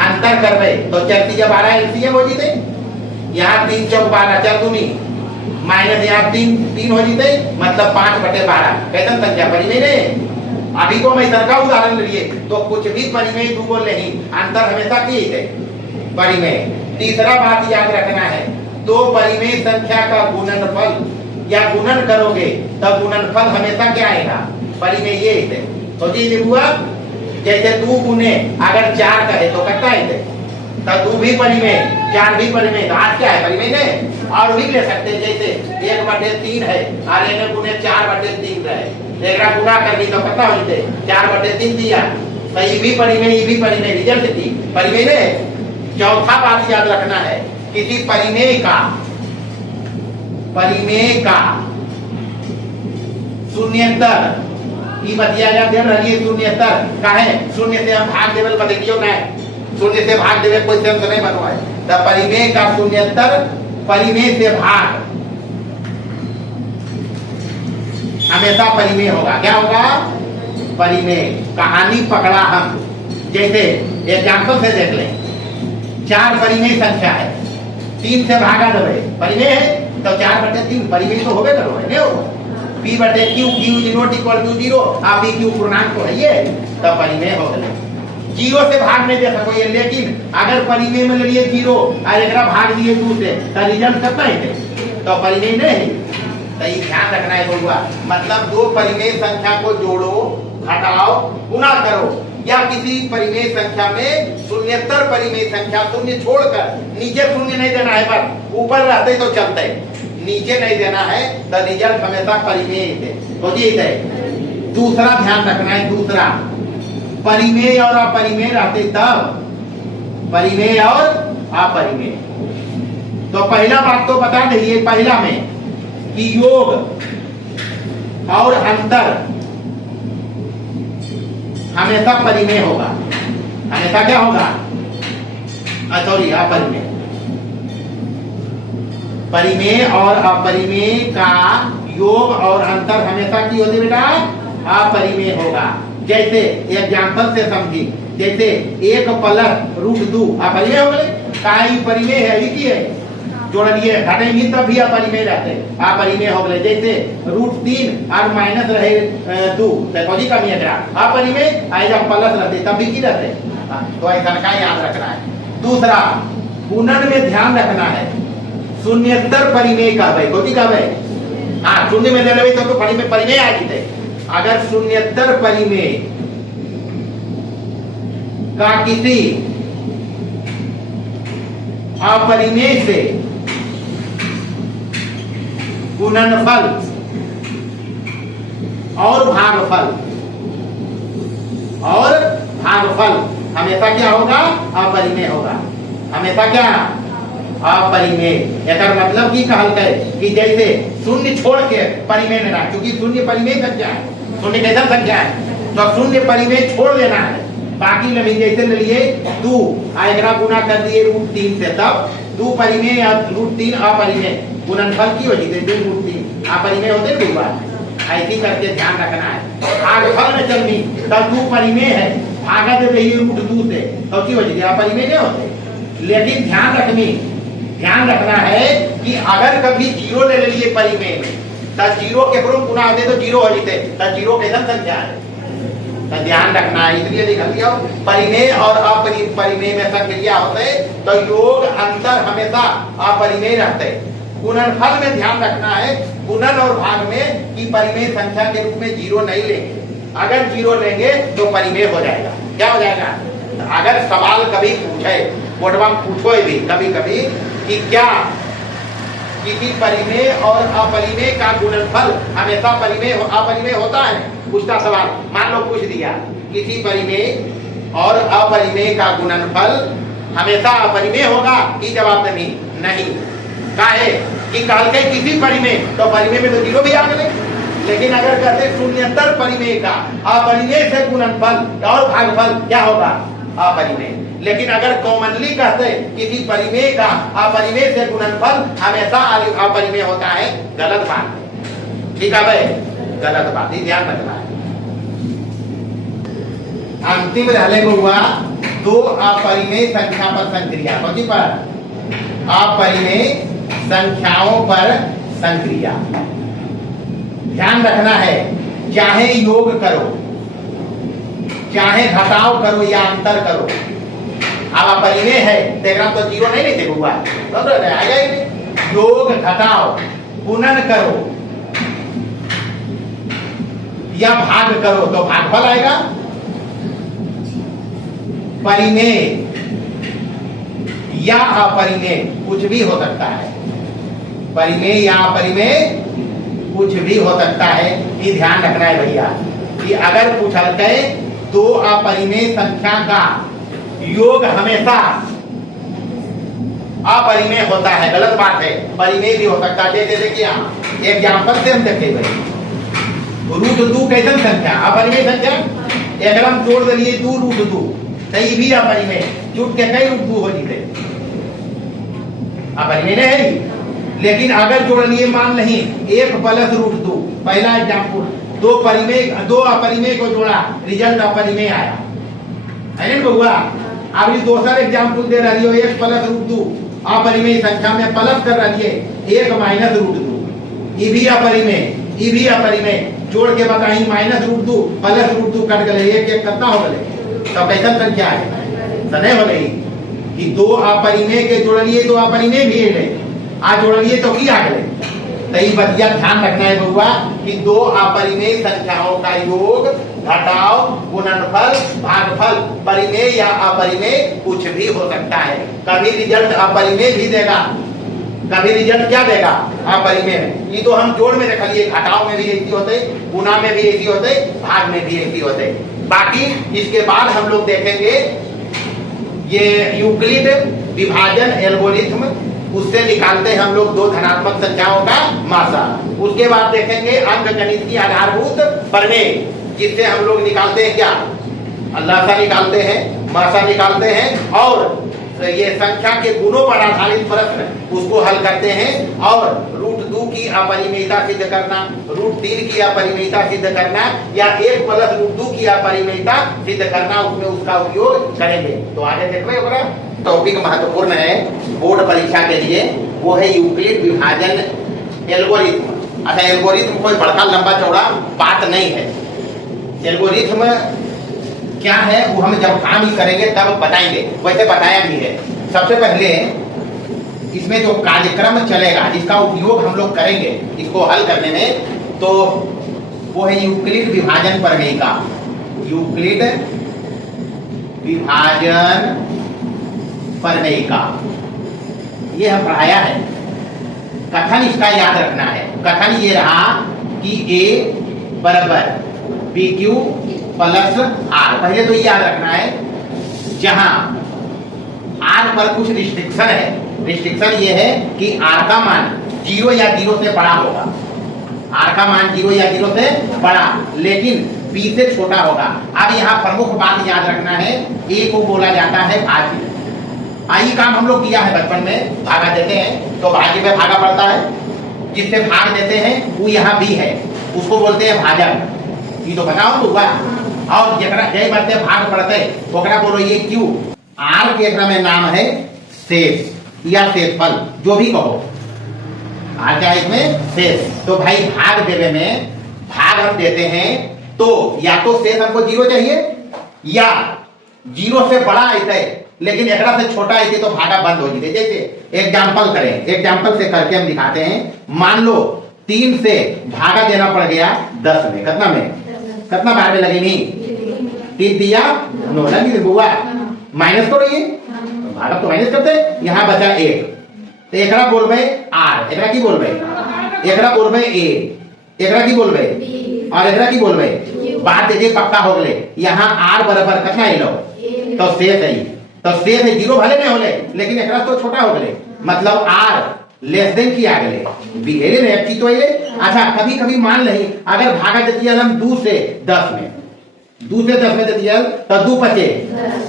अंतर करबे तो 4 3 12 एलसीएम हो जीते, यहाँ 3 चौक 12 4 दूनी माइनस यहाँ 3 हो जीते, मतलब 5/12 कैसन संख्या परिमेय ने। अभी को मैं इधर का उदाहरण लिए तो कुछ भी परिमेय तू बोल नहीं, अंतर हमेशा की है परिमेय। तीसरा बात याद रखना है, दो परिमेय संख्या का गुणनफल या गुणन करोगे तब गुणनफल हमेशा क्या आएगा, परिमेय ये है। तो जी हुआ जैसे 2 गुने अगर 4 कहे तो कितना है, तो 2 भी परिमेय 4 भी परिमेय, तो आज क्या है परिमेय ने। और भी ले सकते हैं जैसे 1/3 है और इन्हें गुने 4/3 रहे, एक गुना कर दी तो कितना हो जाते 4/3 दिया, तो ये भी परिमेय, ये भी परिमेय, रिजल्ट थी परिमेय ने। चौथा बात याद रखना है, किसी परिमेय का शून्येतर ई बतिया जा दे रही है, शून्येतर का है, शून्य से हम भाग देवल बदलियो ना, शून्य से भाग देवे कोई सेंस नहीं बनो है। तो परिमेय का शून्येतर परिमेय से भाग हमेशा परिमेय होगा। क्या होगा, परिमेय। कहानी पकड़ा हम, जैसे एग्जाम्पल से देख लें, 4 परिमेय संख्या है, 3 से भागा देवे परिमेय है, तो 4/3 परिमेय तो होबे करो है ने। P/Q Q is not equal to 0, आप Q पूर्णांक तो है ये, तो परिमेय हो गए। 0 से भाग नहीं दे सको ये, लेकिन अगर परिमेय में ले लिए 0 और एक भाग दिए 2 से, तो रिजल्ट कितना है, तो परिमेय नहीं। तो ये ध्यान रखना है बउआ, मतलब दो परिमेय संख्या को जोड़ो, घटाओ, गुना करो, या किसी परिमेय संख्या में शून्येतर परिमेय संख्या शून्य छोड़कर, नीचे शून्य नहीं देना है, पर ऊपर रहते तो चलते, नीचे नहीं देना है, तो रिजल्ट हमेशा परिमेय है। तो ये है। दूसरा ध्यान रखना है, दूसरा परिमेय और अपरिमेय रहते तब, परिमेय और अपरिमेय। तो पहला बात तो बता दीजिए, पहला में कि योग और अंतर हमेशा परिमेय होगा, हमेशा क्या होगा, सॉरी अपरिमेय। परिमेय और अपरिमेय का योग और अंतर हमेशा की होती बेटा, अपरिमेय होगा। जैसे एग्जाम्पल से समझी, जैसे 1 + √2 अपरिमेय हो गए, काई परिमेय है, की है जोड़िए घटेंगी तब भी अपरिमेय रहते, अपरिमेय हो गए। जैसे √3 और माइनस रहे 2 तो कमी है, अपरिमेय आएगा प्लस रहते तब भी की रहते। तो ऐसा का याद रखना है। दूसरा गुणन में ध्यान रखना है, शून्येतर परिमेय का भाई कोती का भाई, हाँ शून्य में ले ले तो परिमेय आ जीते। अगर शून्येतर परिमेय का किसी अपरिमेय से गुणनफल और भागफल हमेशा क्या होगा, अपरिमेय होगा, हमेशा क्या अपरिमेय। एक मतलब की कहलते कि जैसे शून्य छोड़ के परिमेय लेना, क्योंकि शून्य परिमेय संख्या है, शून्य कैसा संख्या है, तो शून्य परिमेय छोड़ देना है। बाकी लमी जैसे ले लिए 2 आएगा गुना कर दिए √3 से, तब 2 परिमेय या √3 अपरिमेय, गुणनफल की वजह से 2 √3 अपरिमेय होते हैं। बात ऐसी करके ध्यान रखना है। भागफल में चलनी तब 2 परिमेय है, भागा दे रही √2 से, तो की वजह से अपरिमेय नहीं होते। लेकिन ध्यान रखना है कि अगर कभी 0 ले लिए परिमेय में, तो 0 के क्रम गुना होते तो 0 हो जाते, तो 0 कैसा संख्या है, तो ध्यान रखना है। इसलिए लिख दिया परिमेय और अपरिमेय में संक्रिया होते, तो योग अंतर हमेशा अपरिमेय रहते। गुणनफल में ध्यान रखना है, गुणन और भाग में कि परिमेय संख्या के रूप में 0 नहीं लेंगे, अगर 0 लेंगे तो परिमेय हो जाएगा। क्या हो जाएगा, अगर सवाल कभी पूछे, बोर्डवा पूछो भी कभी कभी कि क्या किसी परिमेय और अपरिमेय का गुणनफल हमेशा परिमेय अपरिमेय होता है, पूछता सवाल। मान लो पूछ दिया किसी परिमेय और अपरिमेय का गुणनफल हमेशा अपरिमेय होगा, की जवाब नहीं काहे कि काल के किसी परिमेय, तो परिमेय में तो 0 भी आ गए। लेकिन अगर कहते शून्येतर परिमेय का अपरिमेय से गुणनफल और भागफल क्या होगा, अपरिमेय। लेकिन अगर कॉमनली कहते किसी परिमेय का अपरिमेय से गुणनफल हमेशा अपरिमेय होता है, गलत बात है। ठीक है भाई, गलत बात, ध्यान रखना है। अंतिम रहले हुआ दो अपरिमेय संख्या पर संक्रिया, कौन पर? अपरिमेय संख्याओं पर संक्रिया। ध्यान रखना है, चाहे योग करो, चाहे घटाव करो या अंतर करो, अब अपरिमेय है तो जीरो नहीं लेते हुआ, आ जाएगी। योग घटाव गुणन करो या भाग करो तो भागफल आएगा। परिमेय या अपरिमेय कुछ भी हो सकता है, परिमेय या अपरिमेय कुछ भी हो सकता है। ये ध्यान रखना है भैया कि अगर पूछते दो अपरिमेय संख्या का योग हमेशा अपरिमेय होता है, गलत बात है, परिमेय भी हो सकता है। जैसे देखिए एग्जाम्पल से हम देखे भाई रूट 2 कैसे संख्या अपरिमेय संख्या, एकदम जोड़ दिए 2 रूट 2 सही भी अपरिमेय, जुट के कई रूट 2 हो जीते अपरिमेय नहीं है। लेकिन अगर जोड़ लिए मान नहीं 1 प्लस रूट 2, पहला एग्जाम्पल, दो अपरिमेय को जोड़ा रिजल्ट अपरिमेय आया है ना हुआ। अब ये दूसरा एग्जाम्पल दे रही हो 1 प्लस रूट 2 अपरिमेय संख्या में प्लस कर रही है 1 माइनस रूट 2, ये भी अपरिमेय, ये भी अपरिमेय, जोड़ के बताई minus root 2 plus root 2 cut गए, एक एक कितना हो गए तो कैसा संख्या है सने हो गई कि दो अपरिमेय के जोड़ लिए तो अपरिमेय भी है आ जोड़ लिए तो की आ गए। तो ये बतिया ध्यान रखना है बउआ कि दो अपरिमेय संख्याओं का योग घटाव गुणनफल भागफल परिमेय या अपरिमेय कुछ भी हो सकता है। कभी रिजल्ट अपरिमेय भी देगा, कभी रिजल्ट क्या देगा अपरिमेय। ये तो हम जोड़ में रख लिए, घटाव में भी ऐसी होते, गुणा में भी ऐसी होते, भाग में भी ऐसी होते। बाकी इसके बाद हम लोग देखेंगे ये यूक्लिड विभाजन एल्गोरिथ्म, उससे निकालते हैं हम लोग दो धनात्मक संख्याओं का मासा। उसके बाद देखेंगे अंकगणित की आधारभूत प्रमेय, जिससे हम लोग निकालते हैं क्या लासा निकालते हैं, मासा निकालते हैं और ये संख्या के गुणों पर आधारित प्रश्न उसको हल करते हैं। और रूट 2 की अपरिमेयता सिद्ध करना, रूट 3 की अपरिमेयता सिद्ध करना या 1 प्लस रूट 2 की अपरिमेयता सिद्ध करना, उसमें उसका उपयोग करेंगे। तो आगे देखो बड़ा टॉपिक महत्वपूर्ण है बोर्ड परीक्षा के लिए, वो है यूक्लिड विभाजन एल्गोरिथ्म। अच्छा एल्गोरिथ्म कोई बड़का लंबा चौड़ा बात नहीं है, एल्गोरिथ्म क्या है वो हम जब काम ही करेंगे तब बताएंगे, वैसे बताया भी है। सबसे पहले इसमें जो कार्यक्रम चलेगा जिसका उपयोग हम लोग करेंगे इसको हल करने में, तो वो है यूक्लिड विभाजन प्रमेय का, यूक्लिड विभाजन प्रमेय का ये हम पढ़ाया है। कथन इसका याद रखना है, कथन ये रहा कि A बराबर BQ प्लस R। पहले तो ये याद रखना है जहां R पर कुछ रिस्ट्रिक्शन है, रिस्ट्रिक्शन ये है कि R का मान 0 या 0 से बड़ा होगा, R का मान 0 या 0 से बड़ा लेकिन B से छोटा होगा। अब यहाँ प्रमुख बात याद रखना है, A को बोला जाता है भाज्य। यही काम हम लोग किया है बचपन में, भागा देते हैं तो भाज्य में भागा पड़ता है, जिससे भाग देते हैं वो यहाँ B है, उसको बोलते हैं भाजक। ये तो बताओ तो और जकरा जय बच्चे भाग पड़ते ओकरा बोलो ये क्यों। R के एकरा में नाम है शेष या शेषफल, जो भी कहो, R क्या है इसमें शेष। तो भाई भाग देवे में भाग हम देते हैं तो या तो शेष हमको 0 चाहिए या 0 से बड़ा आते लेकिन एकरा से छोटा आते तो भागा बंद हो जाते। जैसे एग्जाम्पल करें, एग्जाम्पल से करके हम दिखाते हैं। मान लो 3 से भागा देना पड़ गया 10 में, कितना बार में लगे नहीं 3 दिया 9 लगी बुआ, माइनस करो ये भागा तो माइनस करते, यहाँ बचा 1 तो एकरा बोलबे R, एकरा की बोलबे, एकरा बोलबे A, एकरा की बोलबे और एकरा की बोलबे। बात देखिए पक्का हो गए, यहाँ R बराबर कितना है लो तो शेष है, तो शेष है 0 भले नहीं होले लेकिन एकरा तो छोटा हो गए, मतलब R लेस देन की आ गए बिहेले नहीं अच्छी तो ये। अच्छा कभी कभी मान नहीं अगर भागा देती है हम 2 से 10 में, 2 से 10 में देती है तो 2 बचे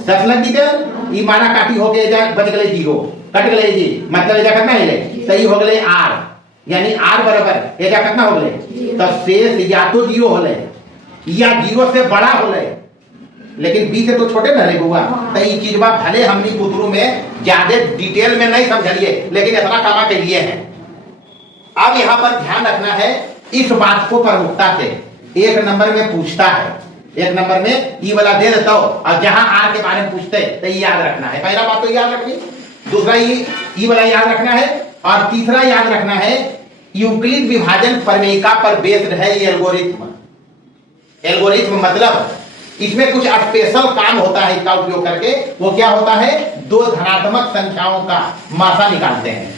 10 लग दी ये मारा काटी हो गए जा बच गए 0 कट गए जी, मतलब एजा कितना है सही हो गए R, यानी R बराबर एजा कितना हो गए तो शेष या तो 0 होले या 0 से बड़ा होले लेकिन बी से तो छोटे न रहे बुआ। तो ये चीजवा भले हमने कुतरू में ज्यादा डिटेल में नहीं समझलिए, लेकिन इतना कामा के लिए है। अब यहाँ पर ध्यान रखना है, इस बात को प्रमुखता से एक नंबर में पूछता है, एक नंबर में ई वाला दे देता हो, और जहां आर के बारे में पूछते तो ये याद रखना है। पहला बात तो याद रखनी, दूसरा ई वाला याद रखना है, और तीसरा याद रखना है यूक्लिड विभाजन प्रमेयिका पर बेस्ड है ये एल्गोरिथ्म। एल्गोरिथ्म मतलब इसमें कुछ स्पेशल काम होता है इसका उपयोग करके। वो क्या होता है, दो धनात्मक संख्याओं का मासा निकालते हैं।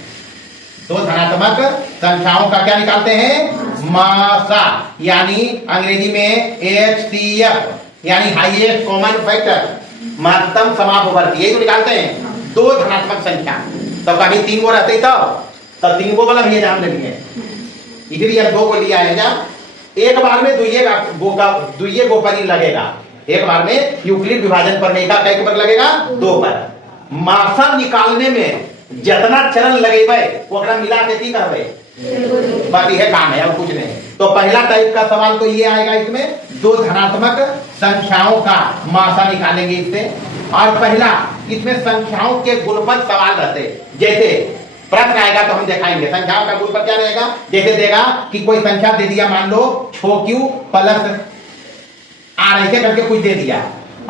दो धनात्मक संख्याओं का क्या निकालते हैं, मासा, यानी अंग्रेजी में HCF, यानी हाईएस्ट कॉमन फैक्टर, महत्तम समापवर्ती, यही तो निकालते हैं। दो धनात्मक संख्या, तो कभी 3 गो रहते तो 3 गो वाला भी जान लेंगे, इसलिए 2 को लिया है। जब एक बार में दुइये गो पर ही लगेगा, एक बार में यूक्लिड विभाजन प्रमेयिका कै पर लगेगा, 2 पर। मासा निकालने में जितना चरण लगेबे ओकरा मिला के की करबे, बस यह काम है और कुछ नहीं। तो पहला टाइप का सवाल तो ये आएगा, इसमें दो धनात्मक संख्याओं का मासा निकालेंगे इससे। और पहला इसमें संख्याओं के गुणपद सवाल रहते, जैसे प्रश्न आएगा तो हम दिखाएंगे संख्याओं का गुणपद क्या रहेगा। जैसे देगा कि कोई संख्या दे दिया, मान लो 6q प्लस r, ऐसे करके कुछ दे दिया,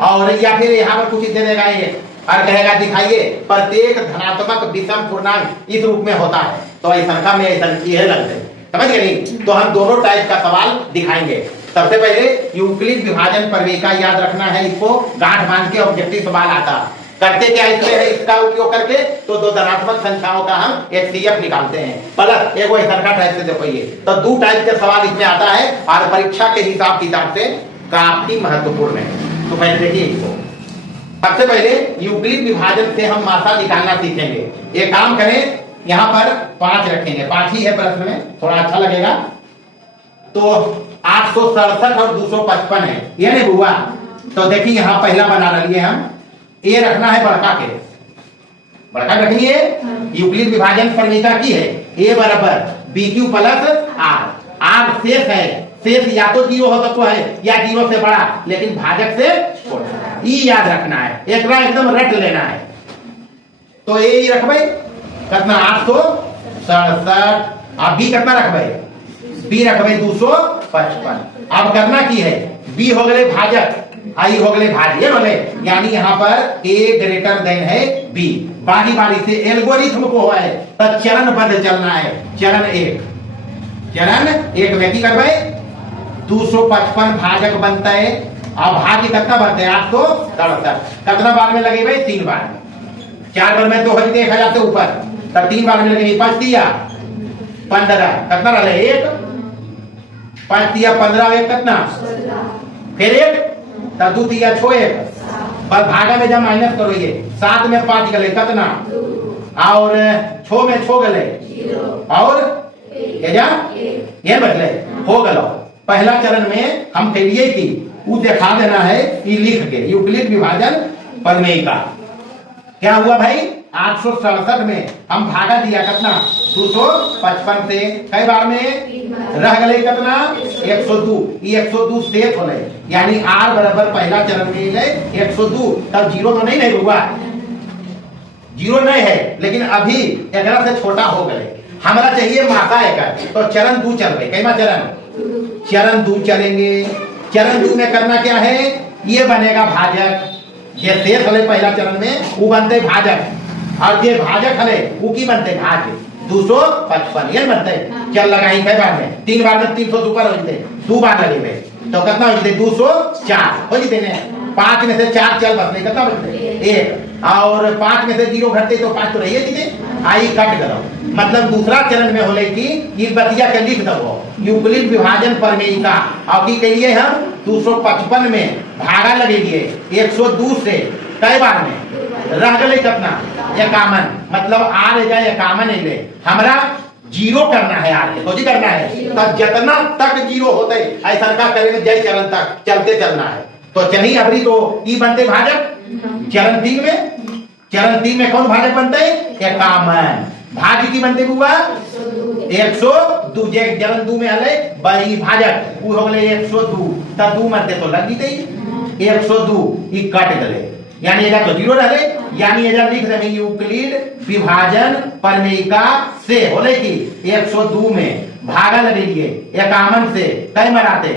और या फिर यहाँ पर कुछ दे देगा ये, और कहेगा दिखाइए प्रत्येक धनात्मक विषम पूर्णांक इस रूप में होता है, तो ऐसा संख्या में ऐसा ये लगते, समझ गए नहीं। तो हम दोनों टाइप का सवाल दिखाएंगे। सबसे पहले यूक्लिड विभाजन प्रमेयिका याद रखना है, इसको गांठ बांध के ऑब्जेक्टिव सवाल आता करते क्या इसमें है, इसका उपयोग करके तो दो धनात्मक संख्याओं का हम HCF निकालते हैं, प्लस एक वही संख्या टाइप से देखो ये, तो 2 टाइप के सवाल इसमें आता है, और परीक्षा के हिसाब किताब से काफी महत्वपूर्ण है। तो पहले देखिए इसको, सबसे पहले यूक्लिड विभाजन से हम मासा निकालना सीखेंगे। एक काम करें, यहाँ पर 5 रखेंगे, 5 ही है प्रश्न में, थोड़ा अच्छा लगेगा। तो 867 और 255 है, ये नहीं हुआ। तो देखिए यहाँ पहला बना रही है हम, ये रखना है बड़का के, बड़का रखिए। यूक्लिड विभाजन प्रमेयिका की है, a बराबर BQ प्लस R शेष है, शेष या तो 0 हो सकता है या 0 से बड़ा, लेकिन भाजक से छोटा, ई याद रखना है, एक एकदम रट लेना है। तो ये रखबे कितना 867, अब बी कितना रखबे, बी रखबे 255। अब करना की है, बी हो गए भाजक, आई हो गए भाज्य बोले, यानी यहाँ पर a ग्रेटर देन है b। बारी बारी से एल्गोरिथ्म को है तो चरणबद्ध चलना है। चरण एक में की करबे 255 भाजक बनता है, अब भाज्य कितना बनते हैं 867, कितना बार में लगे भाई 3 बार में, 4 बार में तो हो देखा जाते ऊपर, तब 3 बार में लगे 5 दिया 15, कितना रहे 1, 5 दिया 15, 1 कितना, फिर 1 तब 2 दिया 6, 1 पर भागा में जब माइनस करो ये 7 में 5 गले कितना, और 6 में 6 गले, और ये बदले हो गलो। पहला चरण में हम कहिए कि वो दिखा देना है, ये लिख के यूक्लिड विभाजन प्रमेयिका क्या हुआ भाई, 867 में हम भागा दिया कितना 255 से, कई बार में रह गए कितना 102, ये 102 शेष होले, यानी R बराबर पहला चरण में ले 102, तब 0 तो नहीं हुआ, 0 नहीं है, लेकिन अभी 11 से छोटा हो गए, हमारा चाहिए मासा है, तो चरण 2 चल गए, कई बार चरण 2 चलेंगे। चरण 2 में करना क्या है, ये बनेगा भाजक, ये शेष हले पहला चरण में वो बनते भाजक, और ये भाजक हले वो की बनते भाज्य 255, ये बनते चल लगाई कई बार में, 3 बार में 300 ऊपर हो जाते, 2 बार लगे तो कितना हो जाते 204 हो जाते ने, 5 में से 4 चल बचते कितना बचते 1, और 5 में से 0 घटते तो 5 तो रहिए दीजिए, आई कट करो, मतलब दूसरा चरण में होले कि इस बतिया के लिख दो यूक्लिड विभाजन प्रमेयिका, और की कहिए हम 255 में भागा लगेंगे 102 से, कई बार में रह गए कितना 51, मतलब आ रहेगा 51 ले, हमारा 0 करना है, आगे तो जी करना है, तब जितना तक 0 होते ऐसा का करेंगे, जय चरण तक चलते चलना है। तो चलिए अभी तो ई बनते भाजक, चरण 3 में कौन भाजक बनते है 51, भाज्य की बनते हुआ 102, चरण 2 में हले बड़ी भाजक वो हो गए 102, तब 2 बनते तो लग जीते, 102 ये कट गए, यानी एजा तो जीरो रहे, यानी एजा लिख रहे यूक्लिड विभाजन प्रमेयिका से होले कि 102 में भागा लगे लिए 51 से कई मराते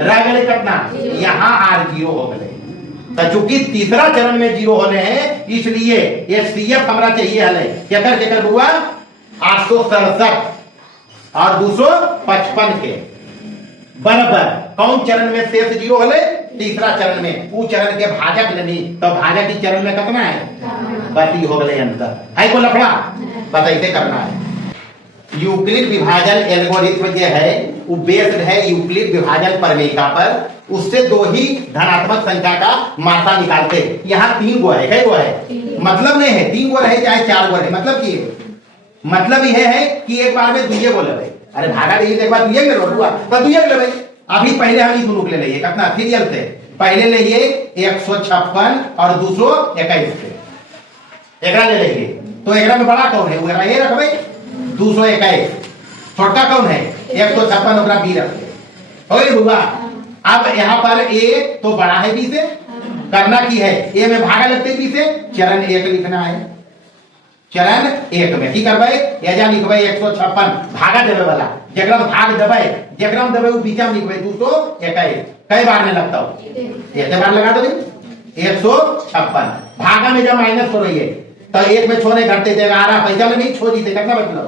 रह गए कितना, यहाँ आर जीरो हो गए। तो चूंकि तीसरा चरण में जीरो होने हैं इसलिए एचसीएफ हमारा चाहिए हले क्या हुआ 867 और 255 के बराबर कौन चरण में शेष जीरो होले, तीसरा चरण में, वो चरण के भाजक नहीं तो भाजक की चरण में कितना है बती हो गए अंतर है को लफड़ा बताइए करना है। यूक्लिड विभाजन एल्गोरिथ्म जो है वो बेस्ड है यूक्लिड विभाजन प्रमेयिका पर, उससे दो ही धनात्मक संख्या का मात्रा निकालते। यहाँ 3 गो है, कई गो है मतलब नहीं है 3 गो रहे चाहे 4 गो रहे, मतलब यह है कि एक बार में दुइये गो लेवे, अरे भागा रही एक बार दुइये ले लो तो दुइये लेवे। अभी पहले हम दोनों के ले लिए कितना सीरियल से पहले ले लिए 156 और 221 के एकरा ले लेंगे, तो एकरा में बड़ा कौन है वो ये रखबे 221, छोटा कौन है 156 ओकरा बी रखबे होई हुआ। अब यहाँ पर ए तो बड़ा है बी से, करना की है ए में भागा लगते बी से, चरण 1 लिखना है, चरण 1 में की करबे एजा लिखबे 156 भागा देवे वाला जेकरा में भाग देवे जेकरा में देवे वो बीचा में लिखबे 221 कई बार में लगता हो एक बार लगा देबे 156 भागा में जब माइनस हो रही है तो 1 में 6 नहीं घटते थे 11 पैसा में नहीं 6 जीते कितना बचलो,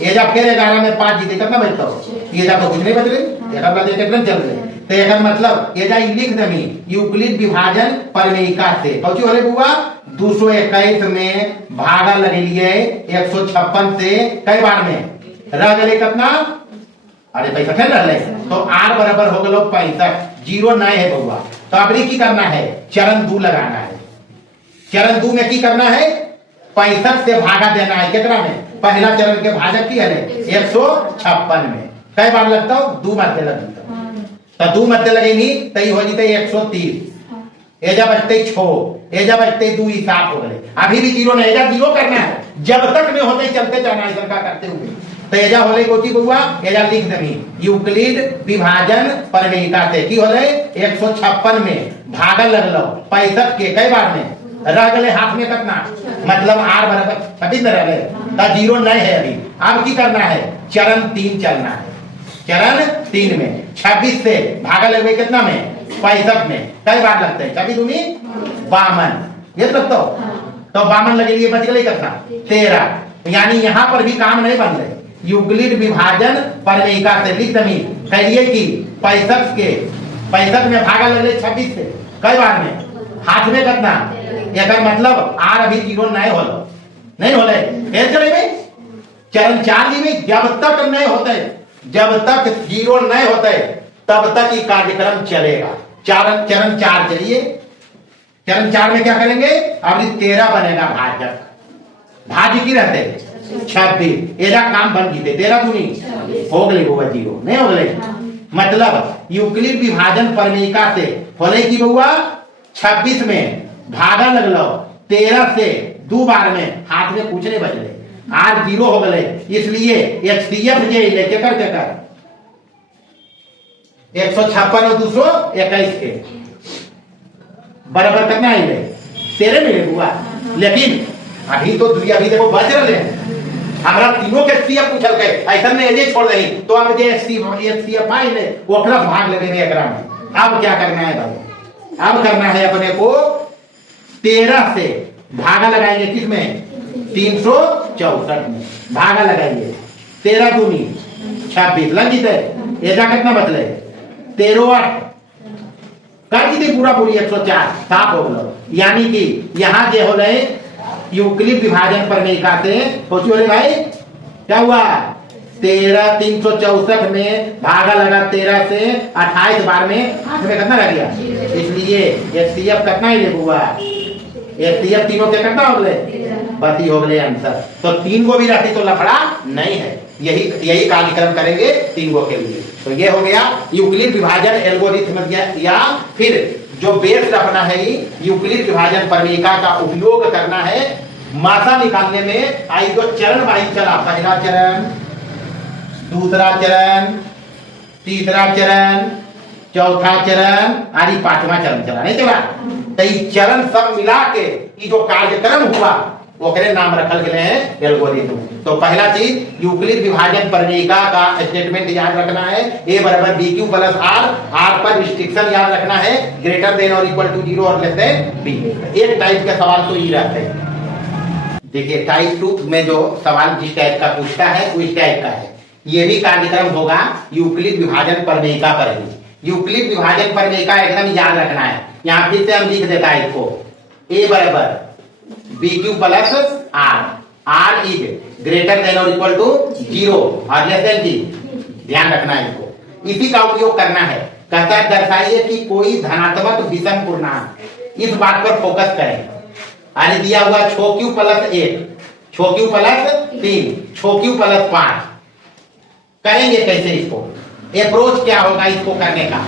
ये जब फिर 11 में 5 जीते कितना बचता हो, ये जब तो कुछ नहीं बच रही एक बार कितना चल रहे तो एक मतलब ये जा लिख दमी यूक्लिड विभाजन प्रमेयिका से कौची होले बुआ 221 में भागा लगे लिए 156 से कई बार में रह गए कितना, अरे पैसा फिर रह ले तो आर बराबर हो गलो 65, जीरो नहीं है बउआ। तो अब की करना है चरण 2 लगाना है, चरण 2 में की करना है 65 से भागा देना है कितना में, पहला चरण के भाजक की है 156 में कई बार लगता हो 2 मध्य लगता तो 2 मध्य लगेगी तो ये हो जीते 130 एजा बचते 6 एजा बचते 2 हिसाब हो गए। अभी भी जीरो नहीं, एजा जीरो करना है जब तक में होते चलते जाना है का करते हुए। तो एजा होले कोची बुआ एजा लिख देमी यूक्लिड विभाजन प्रमेयिका से की होले 156 में भागा लगलो 65 के कई बार में रह गए हाथ में कितना, मतलब आर बराबर 26 में रह गए तो जीरो नहीं है अभी। अब की करना है चरण 3 चलना है, चरण 3 में 26 से भागा लगे कितना में 65 में कई बार लगते हैं 26 दूनी 52 ये लगता हो तो 52 लगे लिए बच गए कितना 13, यानी यहाँ पर भी काम नहीं बन रहे। यूक्लिड विभाजन प्रमेयिका से लिख दमी कहिए कि 65 में भागा लगे 26 से कई बार में हाथ में कितना, एक मतलब आर अभी जीरो नहीं होले फिर चले चरण 4 में जब तक नहीं होते जब तक जीरो नहीं होते तब तक ये कार्यक्रम चलेगा। चरण 4 चलिए, चरण 4 में क्या करेंगे अभी 13 बनेगा भाजक, भाज्य की रहते 26 एजा काम बन जीते 13 दूनी हो गई बुआ जीरो नहीं हो गए। मतलब यूक्लिड विभाजन प्रमेयिका से होले की बुआ 26 में भागा लगलो 13 से 2 बार में हाथ में कुछ नहीं बच रहे आर जीरो हो गए, इसलिए एचसीएफ जे लेके कर 156 और 221 के बराबर करना है 13 मिले हुआ। लेकिन अभी तो अभी देखो बच रहे हमारा तीनों के एचसीएफ पूछल के ऐसा में एजे छोड़ रही तो अब जे एचसीएफ आई ने वो अपना भाग लगे एकरा में। अब क्या करना है भाई, अब करना है अपने को 13 से भागा लगाएंगे किसमें 364 में भागा लगाएंगे 13 दूनी 26 लग जीते एजा कितना बचले 13 कर जीते पूरा पूरी 104 साफ हो गलो। यानी कि यहाँ जे हो रहे यूक्लिड विभाजन प्रमेयिका से सोचिए हो भाई क्या हुआ 364 में भागा लगा 13 से 28 बार में हाथ में कितना रह गया, इसलिए एचसीएफ कितना ही ले हुआ एचसीएफ तीनों के कितना हो गए बती हो गए आंसर। तो 3 को भी रहती तो लफड़ा नहीं है, यही कार्यक्रम करेंगे 3 को के लिए। तो ये हो गया यूक्लिड विभाजन एल्गोरिथ्म या फिर जो बेस रखना है यूक्लिड विभाजन प्रमेयिका का उपयोग करना है मात्रा निकालने में। आई तो चरण वाइज चला, पहला चरण, दूसरा चरण, तीसरा चरण, चौथा चरण आदि पांचवा चरण चला नहीं चला। तो ये चरण सब मिला के ये जो कार्यक्रम हुआ वो करे नाम रखल गए हैं एल्गोरिथम। तो पहला चीज यूक्लिड विभाजन प्रमेयिका का स्टेटमेंट याद रखना है, ए बराबर B Q plus R, R पर रिस्ट्रिक्शन याद रखना है, greater than or equal to 0 और लेस देन बी। एक टाइप के सवाल तो ये रहते हैं। देखिए टाइप 2 में जो सवाल जिस टाइप का पूछता है उस टाइप का है। ये भी कार्यक्रम होगा यूक्लिड विभाजन प्रमेयिका पर ही। यूक्लिड विभाजन प्रमेयिका एकदम याद रखना है। यहाँ फिर से हम लिख देता है इसको, ए बराबर B Q plus R, R is greater than or equal to 0 और लेस देन बी। ध्यान रखना है इसको, इसी का उपयोग करना है। कहता है दर्शाइए कि कोई धनात्मक विषम पूर्णांक, इस बात पर फोकस करें। अरे दिया हुआ छो क्यू प्लस 1, छो क्यू प्लस 3, छो क्यू प्लस 5। करेंगे कैसे इसको, अप्रोच क्या होगा इसको करने का।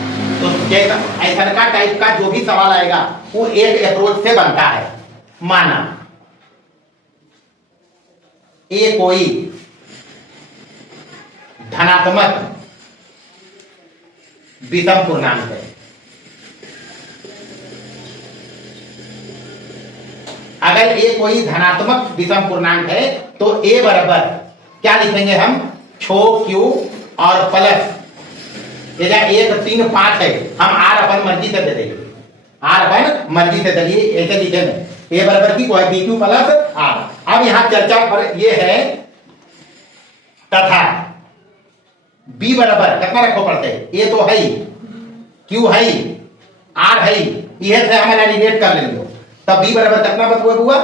तो ऐसा का टाइप का जो भी सवाल आएगा वो एक अप्रोच से बनता है। माना ये कोई धनात्मक विषम पूर्णांक है। अगर ये कोई धनात्मक विषम पूर्णांक है तो ए बराबर क्या लिखेंगे हम, छो क्यू और प्लस 1 3 5 है, हम आर अपन मर्जी से दे देंगे, आर अपन मर्जी से दे, ऐसे लिखेंगे ए बराबर की कोई बी क्यू प्लस आर। अब यहां चर्चा पर ये है तथा बी बराबर कितना रखो पड़ते, ए तो है ही, क्यू है ही, आर है ही, यह से हम एलिमिनेट कर लेंगे। तब बी बराबर कितना बच हुआ,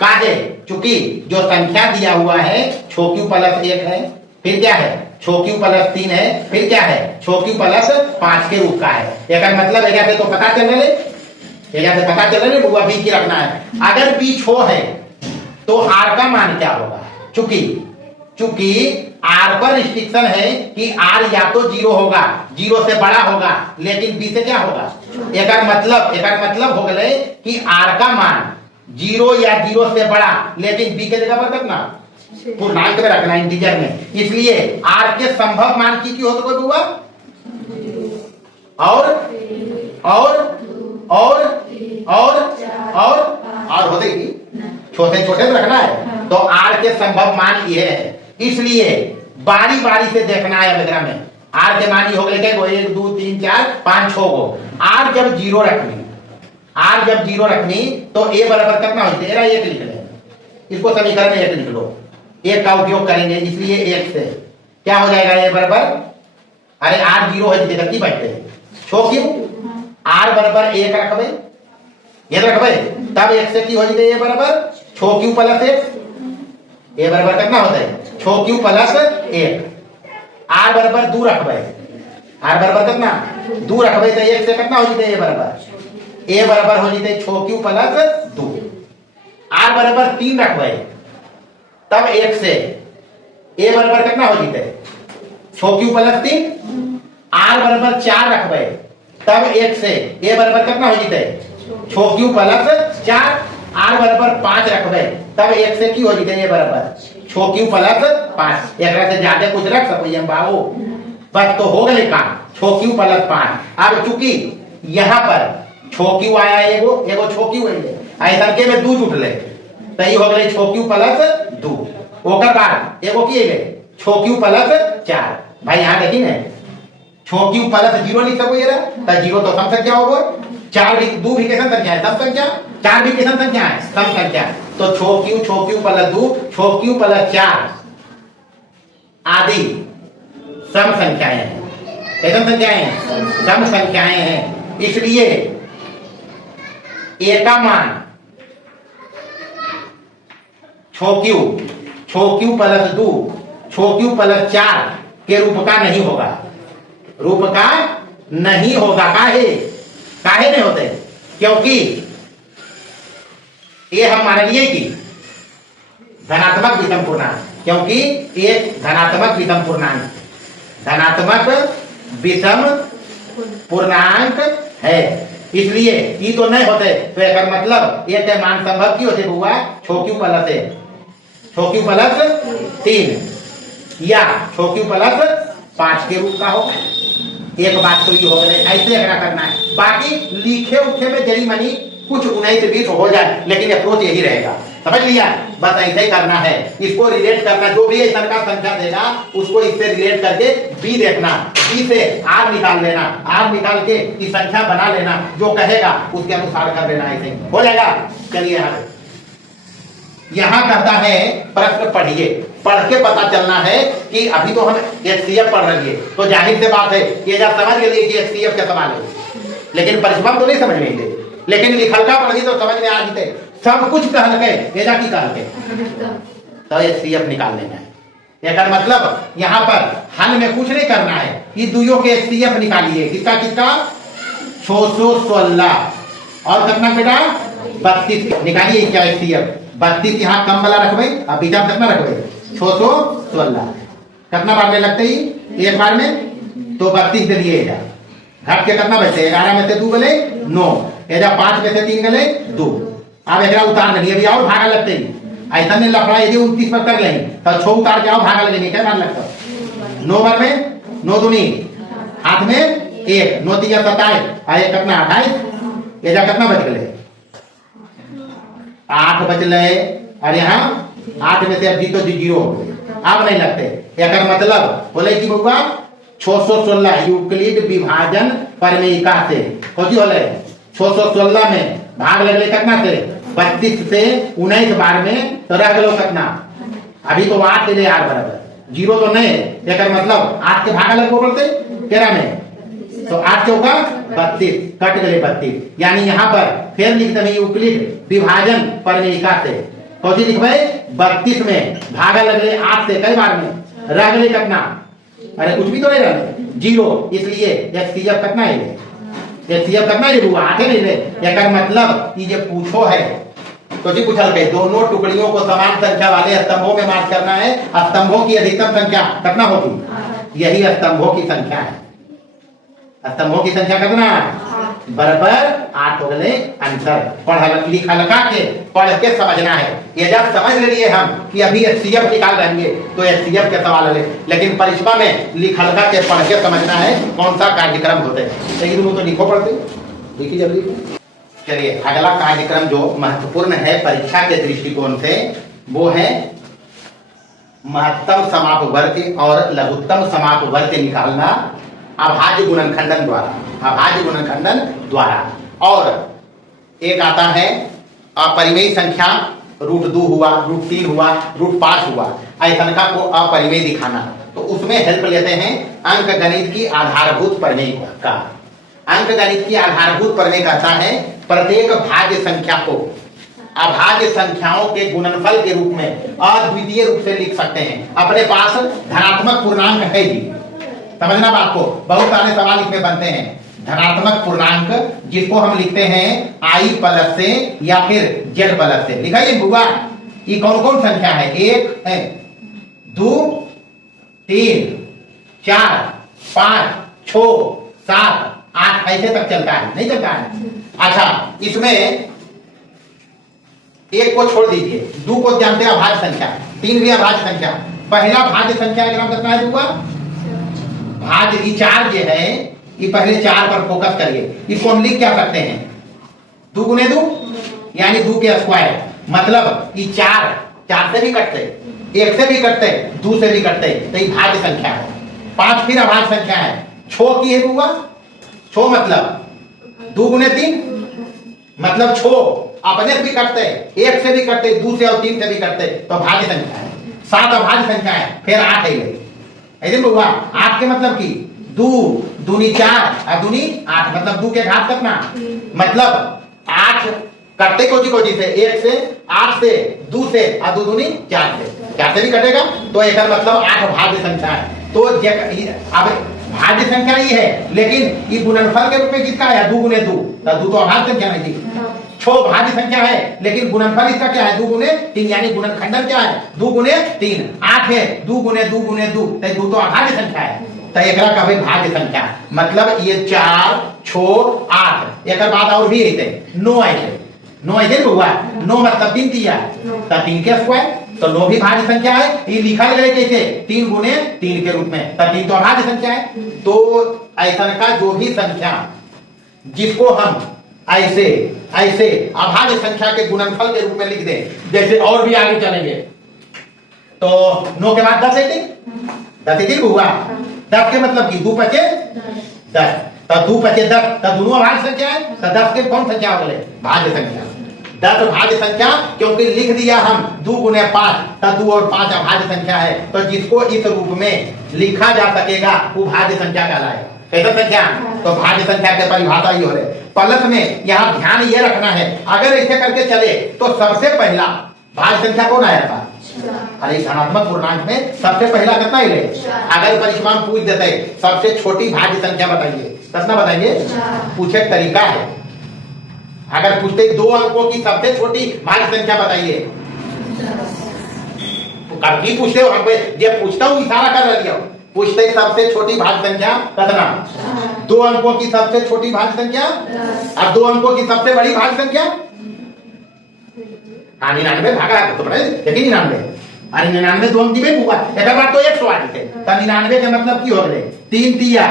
काहे चूंकि जो संख्या दिया हुआ है छो क्यू प्लस 1 है, फिर क्या है छो क्यू प्लस 3 है, फिर क्या है छो क्यू प्लस 5 के रूप का है। एक मतलब है से तो पता चल रहे, एक से पता चल रहे बुआ बी की रखना है। अगर बी छो है तो आर का मान क्या होगा, चूंकि आर पर रिस्ट्रिक्शन है कि आर या तो 0 होगा, 0 से बड़ा होगा, लेकिन बी से क्या होगा, एक मतलब हो गए कि आर का मान 0 या 0 से बड़ा, लेकिन बी के जगह पर रखना पूर्णांक में रखना, इंटीजर में। इसलिए आर के संभव मान की हो तो कोई हुआ और होते ही छोटे छोटे तो रखना है। तो आर के संभव मान ये है, इसलिए बारी बारी से देखना है वगैरह में। आर के मान हो गए 1 2 3 4 5 6 गो। आर जब 0 रखनी तो ए बराबर कितना हो तेरा 1 लिख ले, इसको समीकरण 1 लिख लो, 1 का उपयोग करेंगे, इसलिए 1 से क्या हो जाएगा ए बराबर, अरे आर 0 है कितनी बैठते छो क्यों, आर बराबर 1 रखबे, ये रखबे, तब 1 से की हो जाए ए बराबर छो क्यू प्लस 1, ए बराबर कितना होता है छो क्यू प्लस 1। आर बराबर 2 रखबे, आर बराबर कितना 2 रखबे तो 1 से कितना हो जाए ए बराबर हो जाए छो क्यू प्लस 2। आर बराबर 3 रखबे, तब 1 से ए बराबर कितना हो जाए छो क्यू प्लस 3। आर बराबर 4 रखबे, तब 1 से ए बराबर कितना हो जाए छो क्यू प्लस 4। आर बराबर 5 रखबे, तब 1 से की हो जाए ए बराबर छो क्यू प्लस 5। एक से ज्यादा कुछ रख सको हम बाबू, बस तो हो गए काम छो क्यू प्लस 5। अब चूंकि यहाँ पर छो क्यू आया एगो छो क्यू है, ऐसा के में 2 जुट ले तो ये हो गए छो क्यू प्लस 2। ओकर बाद एगो की है छो क्यू प्लस 4। भाई यहाँ देखी ना छो क्यू प्लस 0 लिख सको, ये तो 0 तो सम संख्या होगा, 4 भी 2 भी कैसन संख्या है सम संख्या, 4 भी कैसन संख्या है सम संख्या। तो छो क्यू प्लस 2, छो क्यू प्लस 4 आदि सम संख्याएं हैं, कैसन संख्याएं हैं सम संख्याएं हैं। इसलिए ए का मान छो क्यू प्लस 2, छो क्यू प्लस 4 के रूप का नहीं होगा, रूप का नहीं होगा। काहे नहीं होते, क्योंकि ये हम मान लिए कि धनात्मक विषम पूर्णांक, क्योंकि एक धनात्मक विषम पूर्णांक है, इसलिए ये तो नहीं होते। तो एक मतलब ये के मान संभव की होते हुआ छो क्यू प्लस 1, छो क्यू प्लस 3 या छो क्यू प्लस 5 के रूप का होगा। एक बात तो ये हो गई, ऐसे अगर करना है। बाकी लिखे उखे में जरी मनी कुछ 19-20 हो जाए, लेकिन अप्रोच यही रहेगा। समझ लिया? बस ऐसे ही करना है। इसको रिलेट करना, जो भी ऐसा का संख्या देगा उसको इससे रिलेट करके बी देखना, बी से आर निकाल लेना, आर निकाल के इस संख्या बना लेना, जो कहेगा उसके अनुसार कर लेना। ऐसे हो जाएगा। चलिए यहां कहता है प्रश्न पढ़िए, पढ़ के पता चलना है कि अभी तो हम एचसीएफ पढ़ रही है, तो जाहिर से बात है ये जब समझ गए कि एचसीएफ का सवाल है, लेकिन परिश्रम तो नहीं समझ में थे, लेकिन लिखलका पढ़ी तो समझ में आ गई। सब कुछ कहल के एजा की कहल के तो एचसीएफ निकाल लेना है। एक मतलब यहाँ पर हल में कुछ नहीं करना है, ये दुइयों के एचसीएफ निकालिए। किसका किसका? 616 और कितना बेटा 32 निकालिए। क्या एचसीएफ 32 यहाँ कम वाला रखबे, अब बीचा कितना रखबे 616। कितना बार में लगते ही एक बार में, तो 32 दे दिए घट के कितना बचे? 11 में से 2 गले 9, एजा 5 में से 3 गले 2। अब एक उतार नहीं, अभी और भागा लगते ही ऐसा नहीं लफड़ा, यदि 29 पर कर लेंगे तो 6 उतार के आओ भागा लगेंगे। क्या बार लगता? 9 बार में 9 दूनी हाथ में 1, 9 3 27, एक कितना 28, एजा कितना बच गए 8 बच ले। और यहाँ 8 में से अब जीतो 0, अब नहीं लगते। एक मतलब बोले कि बउआ 616 यूक्लिड विभाजन प्रमेयिका से होती होले 616 में भाग लगले कितना से 32 से 19 बार में, तो रह गलो कितना? अभी तो 8 ले आर बराबर 0 तो नहीं, एक मतलब 8 के भाग लगो बोलते 13 में, तो 8 चौका 32 कट गए 32। यानी यहाँ पर फिर लिख दे यूक्लिड विभाजन प्रमेयिका से कौन लिखबे 32 में भागा लगले 8 से कई बार में, रह गए कितना? अरे कुछ भी तो नहीं रहे 0, इसलिए एचसीएफ कितना है? एचसीएफ कितना है बुआ? 8 नहीं रहे। एक मतलब ये जो पूछो है तो जी पूछल के दोनों टुकड़ियों को समान संख्या वाले स्तंभों में मार्क करना है। स्तंभों की अधिकतम संख्या कितना होगी? यही स्तंभों की संख्या है। स्तंभों की संख्या कितना? बराबर 8 हो गए। अंतर पढ़ लिखा लगा के पढ़ के समझना है। ये जब समझ लिए हम कि अभी एचसीएफ निकाल रहेंगे तो एचसीएफ के सवाल है, लेकिन परीक्षा में लिखा लगा के पढ़ के समझना है कौन सा कार्यक्रम होते हैं। तो लिखो पढ़ते देखिए जल्दी। चलिए अगला कार्यक्रम जो महत्वपूर्ण है परीक्षा के दृष्टिकोण से, वो है महत्तम समापवर्ती और लघुत्तम समापवर्ती निकालना अभाज्य गुणनखंडन द्वारा। अभाज्य गुणनखंडन द्वारा। और एक आता है अपरिमेय संख्या √2 हुआ, √3 हुआ, √5 हुआ, ऐसा को अपरिमेय दिखाना। तो उसमें हेल्प लेते हैं अंक गणित की आधारभूत प्रमेय का। अंक गणित की आधारभूत प्रमेय कहता है प्रत्येक भाज्य संख्या को अभाज्य संख्याओं के गुणनफल के रूप में अद्वितीय रूप से लिख सकते हैं। अपने पास धनात्मक पूर्णांक है जी, समझना बात को, बहुत सारे सवाल इसमें बनते हैं। धनात्मक पूर्णांक जिसको हम लिखते हैं i प्लस से या फिर z प्लस से। लिखाइए बुआ ये कौन कौन संख्या है? 1 2 3 4 5 6 7 8 ऐसे तक चलता है, नहीं चलता है? अच्छा इसमें 1 को छोड़ दीजिए, 2 को जानते हैं अभाज्य संख्या, 3 भी अभाज्य संख्या। पहला भाज्य संख्या का नाम कितना है बुआ? भाज्य 4 जो है ये पहले 4 पर फोकस करिए। इसको हम लिख क्या सकते हैं? 2 गुने 2 यानी 2 के स्क्वायर। मतलब ये 4 से भी कटते, 1 से भी कटते, 2 से भी कटते, तो ये भाज्य संख्या है। 5 फिर अभाज्य संख्या है, 6 की है बुआ। 6 मतलब 2 गुने 3 मतलब 6 अपने से भी कटते, 1 से भी कटते, 2 से और 3 से भी कटते, तो भाज्य संख्या है। 7 अभाज्य संख्या है, फिर 8 है ऐसे बुआ। 8 के मतलब की 2 दूनी 4 और दूनी 8 मतलब 2 के घात कितना? मतलब 8 कटते कोची से 1 से 8 से 2 से और 2 दूनी 4 से, 4 से भी कटेगा, तो एक मतलब 8 भाज्य संख्या है। तो अब भाज्य संख्या ही है, लेकिन ये गुणनफल के रूप में किसका है? 2 गुने 2, तो 2 तो अभाज्य संख्या नहीं थी। 6 भाज्य संख्या है, लेकिन गुणनफल इसका क्या है? 2 गुने 3 यानी गुणनखंडन क्या है? 2 गुने 3। 8 है, 2 गुने 2 गुने 2, तो 2 तो अभाज्य संख्या है, तो एकरा कभी भाज्य संख्या। मतलब ये 4 6 8 एक बाद और भी है 9 है। 9 है हुआ 9 मतलब 3 किया, तो 3 के स्क्वायर तो लो भी भाज्य संख्या है, ये लिखा गया कैसे 3 गुने 3 के रूप में, तब 3 तो अभाज्य संख्या है। तो ऐसा का जो भी संख्या जिसको हम ऐसे ऐसे अभाज्य संख्या के गुणनफल के रूप में लिख दें, जैसे और भी आगे चलेंगे तो 9 के बाद 10 18 हुआ, 10 के मतलब कि 2 पचे 10, तब 2 पचे 10, तब दोनों अभाज्य संख्या है, तो 10 के कौन संख्या हो गए भाज्य संख्या, 10 भाज्य संख्या, क्योंकि लिख दिया हम 2 गुने 5, तब 2 और 5 अभाज्य संख्या है, तो जिसको इस रूप में लिखा जा सकेगा वो भाज्य संख्या कहलाएगा। कैसा संख्या? तो भाज्य संख्या के परिभाषा ही हो रहे। प्लस में यहाँ ध्यान ये रखना है, अगर ऐसे करके चले तो सबसे पहला भाज्य संख्या कौन आया था? अरे धनात्मक पूर्णांक में सबसे पहला कितना ही ले? अगर परिसीमा पूछ देते सबसे छोटी भाज्य संख्या बताइए, कितना बताएंगे? पूछे तरीका है, अगर पूछते 2 अंकों की सबसे छोटी भाज्य संख्या बताइए, कभी पूछते हो हमको, जब पूछता हूँ इशारा कर रही हो, पूछते सबसे छोटी भाज्य संख्या कितना? 2 अंकों की सबसे छोटी भाज्य संख्या और 2 अंकों की सबसे बड़ी भाज्य संख्या 99 भागा है तो बताइए, लेकिन 99, अरे 99 2 अंक में हुआ, एक बार तो 108 थे, तब 99 का मतलब की हो गए 3 तिया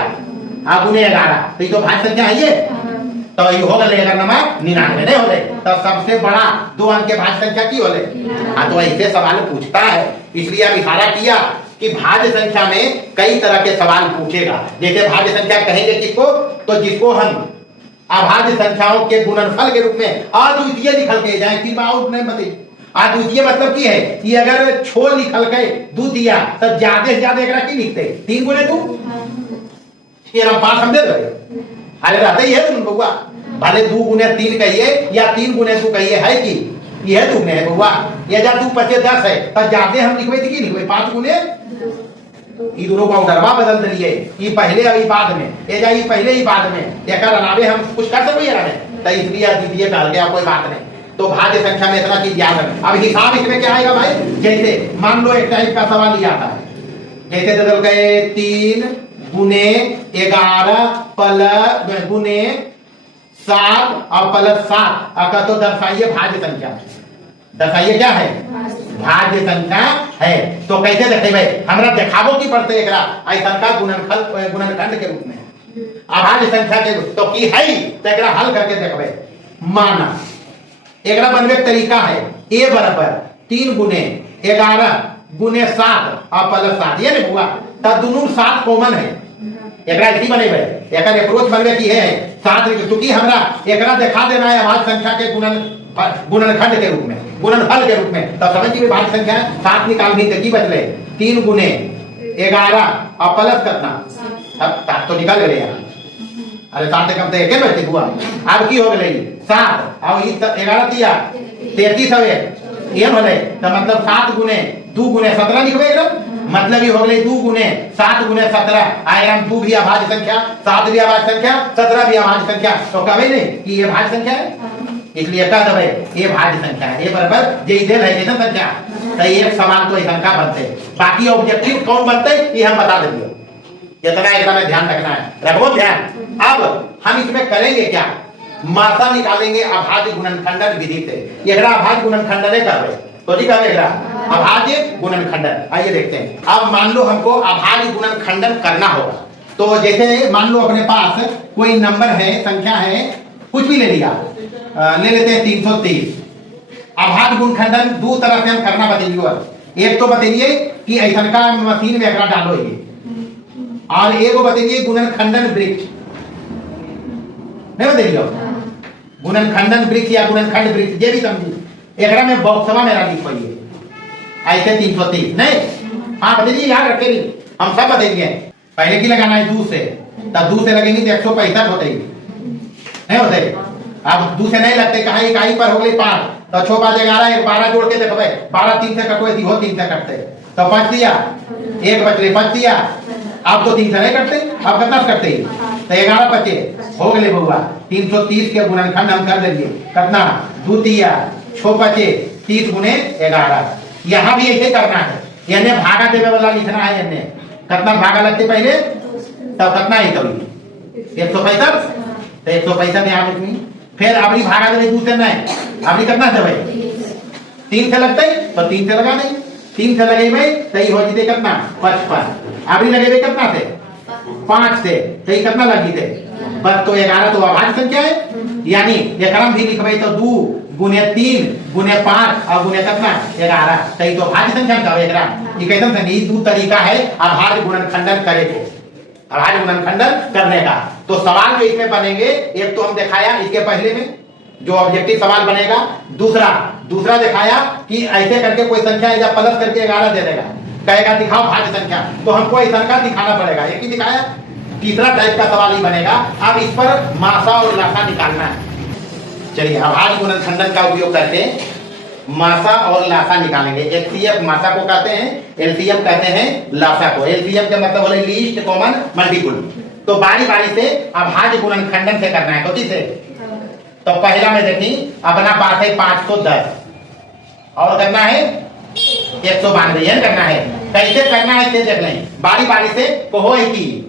गुने 11, तो ये तो भाज्य संख्या है ये, तो ये हो गए अगर नंबर 99 नहीं हो गए, तब सबसे बड़ा 2 अंक के भाज्य संख्या की हो गए। हाँ, तो ऐसे सवाल पूछता है, इसलिए अब इशारा किया कि भाज्य संख्या में कई तरह के सवाल पूछेगा। जैसे भाज्य संख्या कहेंगे किसको? तो जिसको हम अभाज्य संख्याओं के गुणनफल के रूप में अद्वितीय लिखल के जाए, नहीं बताइए अद्वितीय मतलब की है कि अगर छो लिखल के द्वितीय तब ज्यादा से ज्यादा एकरा की लिखते 3 गुने 2, ये हम 5 हम दे रहे, अरे रहते ही है तुम बउआ, भले 2 गुने 3 कहिए या 3 गुने 2 कहिए, है कि यह तुमने है बउआ, ये जब 2 पचे 10 है तब ज्यादा हम लिखवे की लिखवे 5 गुने, ये दोनों का उधरवा बदल दिए, ये पहले और ये बाद में, ये जाइए पहले ही बाद में, एक अलावे हम कुछ कर सकते हैं, तो इसलिए अद्वितीय कहा गया, कोई बात नहीं। तो भाज्य संख्या में इतना चीज याद है। अब हिसाब इसमें क्या आएगा भाई? जैसे मान लो एक टाइप का सवाल लिया था, जैसे बदल गए 3 गुने 11 प्लस गुने 7 और प्लस 7, अगर तो दर्शाइए भाज्य संख्या, दर्शाइए क्या है? भाज्य संख्या है। तो कैसे देखे भाई? हमरा देखाबो की पड़ते एकरा ऐसा का गुणनखंड के रूप में अभाज्य संख्या के रूप, तो की है तो एकरा हल करके देखबे। माना एकरा बनवे तरीका है a बराबर 3 गुने 11 गुने 7 और प्लस 7, ये नहीं हुआ, तब दोनों 7 कॉमन है, एकरा ऐसी बनेबे, एकर अप्रोच बनवे की है 7, क्योंकि हमरा एकरा दिखा देना है अभाज्य संख्या के गुणनखंड के रूप में, गुणनफल के रूप में, तब समझिए भाज्य संख्या 7 निकालनी थी, की बचले 3 गुने 11 और प्लस कितना, अब 7 तो निकल गए यार, अरे 7 कम तो एक बच्चे हुआ, अब की हो गई 7 और 11 दिया 33 है, ये भले तो मतलब 7 गुने 2 गुने 17 लिखबे एकदम, मतलब ये हो गई 2 गुने 7 गुने 17, आयरन 2 भी अभाज्य संख्या, 7 भी अभाज्य संख्या, 17 भी अभाज्य संख्या, तो कभी नहीं कि ये भाज्य संख्या है, इसलिए कह दबे ये भाज्य संख्या है, ये बराबर जे इधर है जैसा संख्या, तो एक सवाल तो ऐसा का बनते, बाकी ऑब्जेक्टिव कौन बनते ये हम बता देंगे, इतना एकदम ध्यान रखना है, रखो ध्यान। अब हम इसमें करेंगे क्या? मात्रा निकालेंगे अभाज्य गुणनखंडन विधि से, एकरा अभाज्य गुणनखंडन कर रहे, तो ठीक है एकरा अभाज्य गुणनखंडन। आइए देखते हैं। अब मान लो हमको अभाज्य गुणनखंडन करना होगा, तो जैसे मान लो अपने पास कोई नंबर है, संख्या है, कुछ भी ले लिया, ले लेते हैं 330। अभाज्य गुणनखंडन 2 तरह से हम करना बताइए, एक तो बताइए कि ऐसा का मशीन में एकरा डालो ये, और एक बताइए गुणनखंडन वृक्ष, नहीं बताइए गुणनखंडन वृक्ष या गुणनखंड वृक्ष, ये भी समझिए, एकरा में बॉक्सवा मेरा लिख पाइए ऐसे 330 नहीं, हाँ बताइए, याद रखेंगे हम सब बताएंगे। पहले की लगाना है 2 से, तब 2 से लगेंगे तो 165 होते ही नहीं होते, अब 2 से नहीं लगते, कहा इकाई पर हो गई 5, तो 6 5 11 1 12 जोड़ के देखो 12 3 से कटो, हो 3 से कटते, तो 5 दिया, 1 बच रहे 5 दिया, अब तो 3 से नहीं कटते, अब कितना करते ही, तो 11 बचे हो गए बउआ, 330 के गुणनखंड हम कर देंगे, कितना 2 दिया 6 बचे 30 गुने 11, यहाँ भी ऐसे करना है, यानी भागा देवे वाला लिखना है, यानी कितना भागा लगते पहले, तब कितना ही कभी 165, तो 165 यहाँ लिखनी, फिर अभी भागा देवे 2 से नहीं, अभी कितना से भाई 3 से लगते, तो 3 से लगा नहीं, 3 से लगे भाई सही हो जीते कितना 55। अभी लगे कितना से 5 से सही कितना लगी थे बस। तो 11 तो अभाज्य संख्या है, यानी एकरम भी लिखबे तो 2 गुने 3 गुने 5 और गुने कितना 11 सही तो अभाज्य संख्या का एकरम। ये कैसे संख्या, ये 2 तरीका है अभाज्य गुणनखंडन करे को, अभाज्य गुणनखंडन करने का। तो सवाल जो इसमें बनेंगे, एक तो हम दिखाया इसके पहले में जो ऑब्जेक्टिव सवाल बनेगा, दूसरा दिखाया कि ऐसे करके कोई संख्या या प्लस करके 11 दे देगा, कहेगा दिखाओ भाज्य संख्या, तो हमको ऐसा का दिखाना पड़ेगा, एक ही दिखाया। तीसरा टाइप का सवाल ही बनेगा, अब इस पर मासा और लासा निकालना है। चलिए अभाज्य गुणनखंडन का उपयोग करके मासा और लासा निकालेंगे। एचसीएफ मासा को कहते हैं, एलसीएम कहते हैं लासा को। एलसीएम का मतलब होता है लीस्ट कॉमन मल्टीपल। तो बारी बारी से अभाज्य गुणनखंडन से करना है। कौन से? तो पहला में देखी अपना पास है 510 और करना है 192, यह करना है। कैसे करना है देख लें, बारी बारी से कहो है कि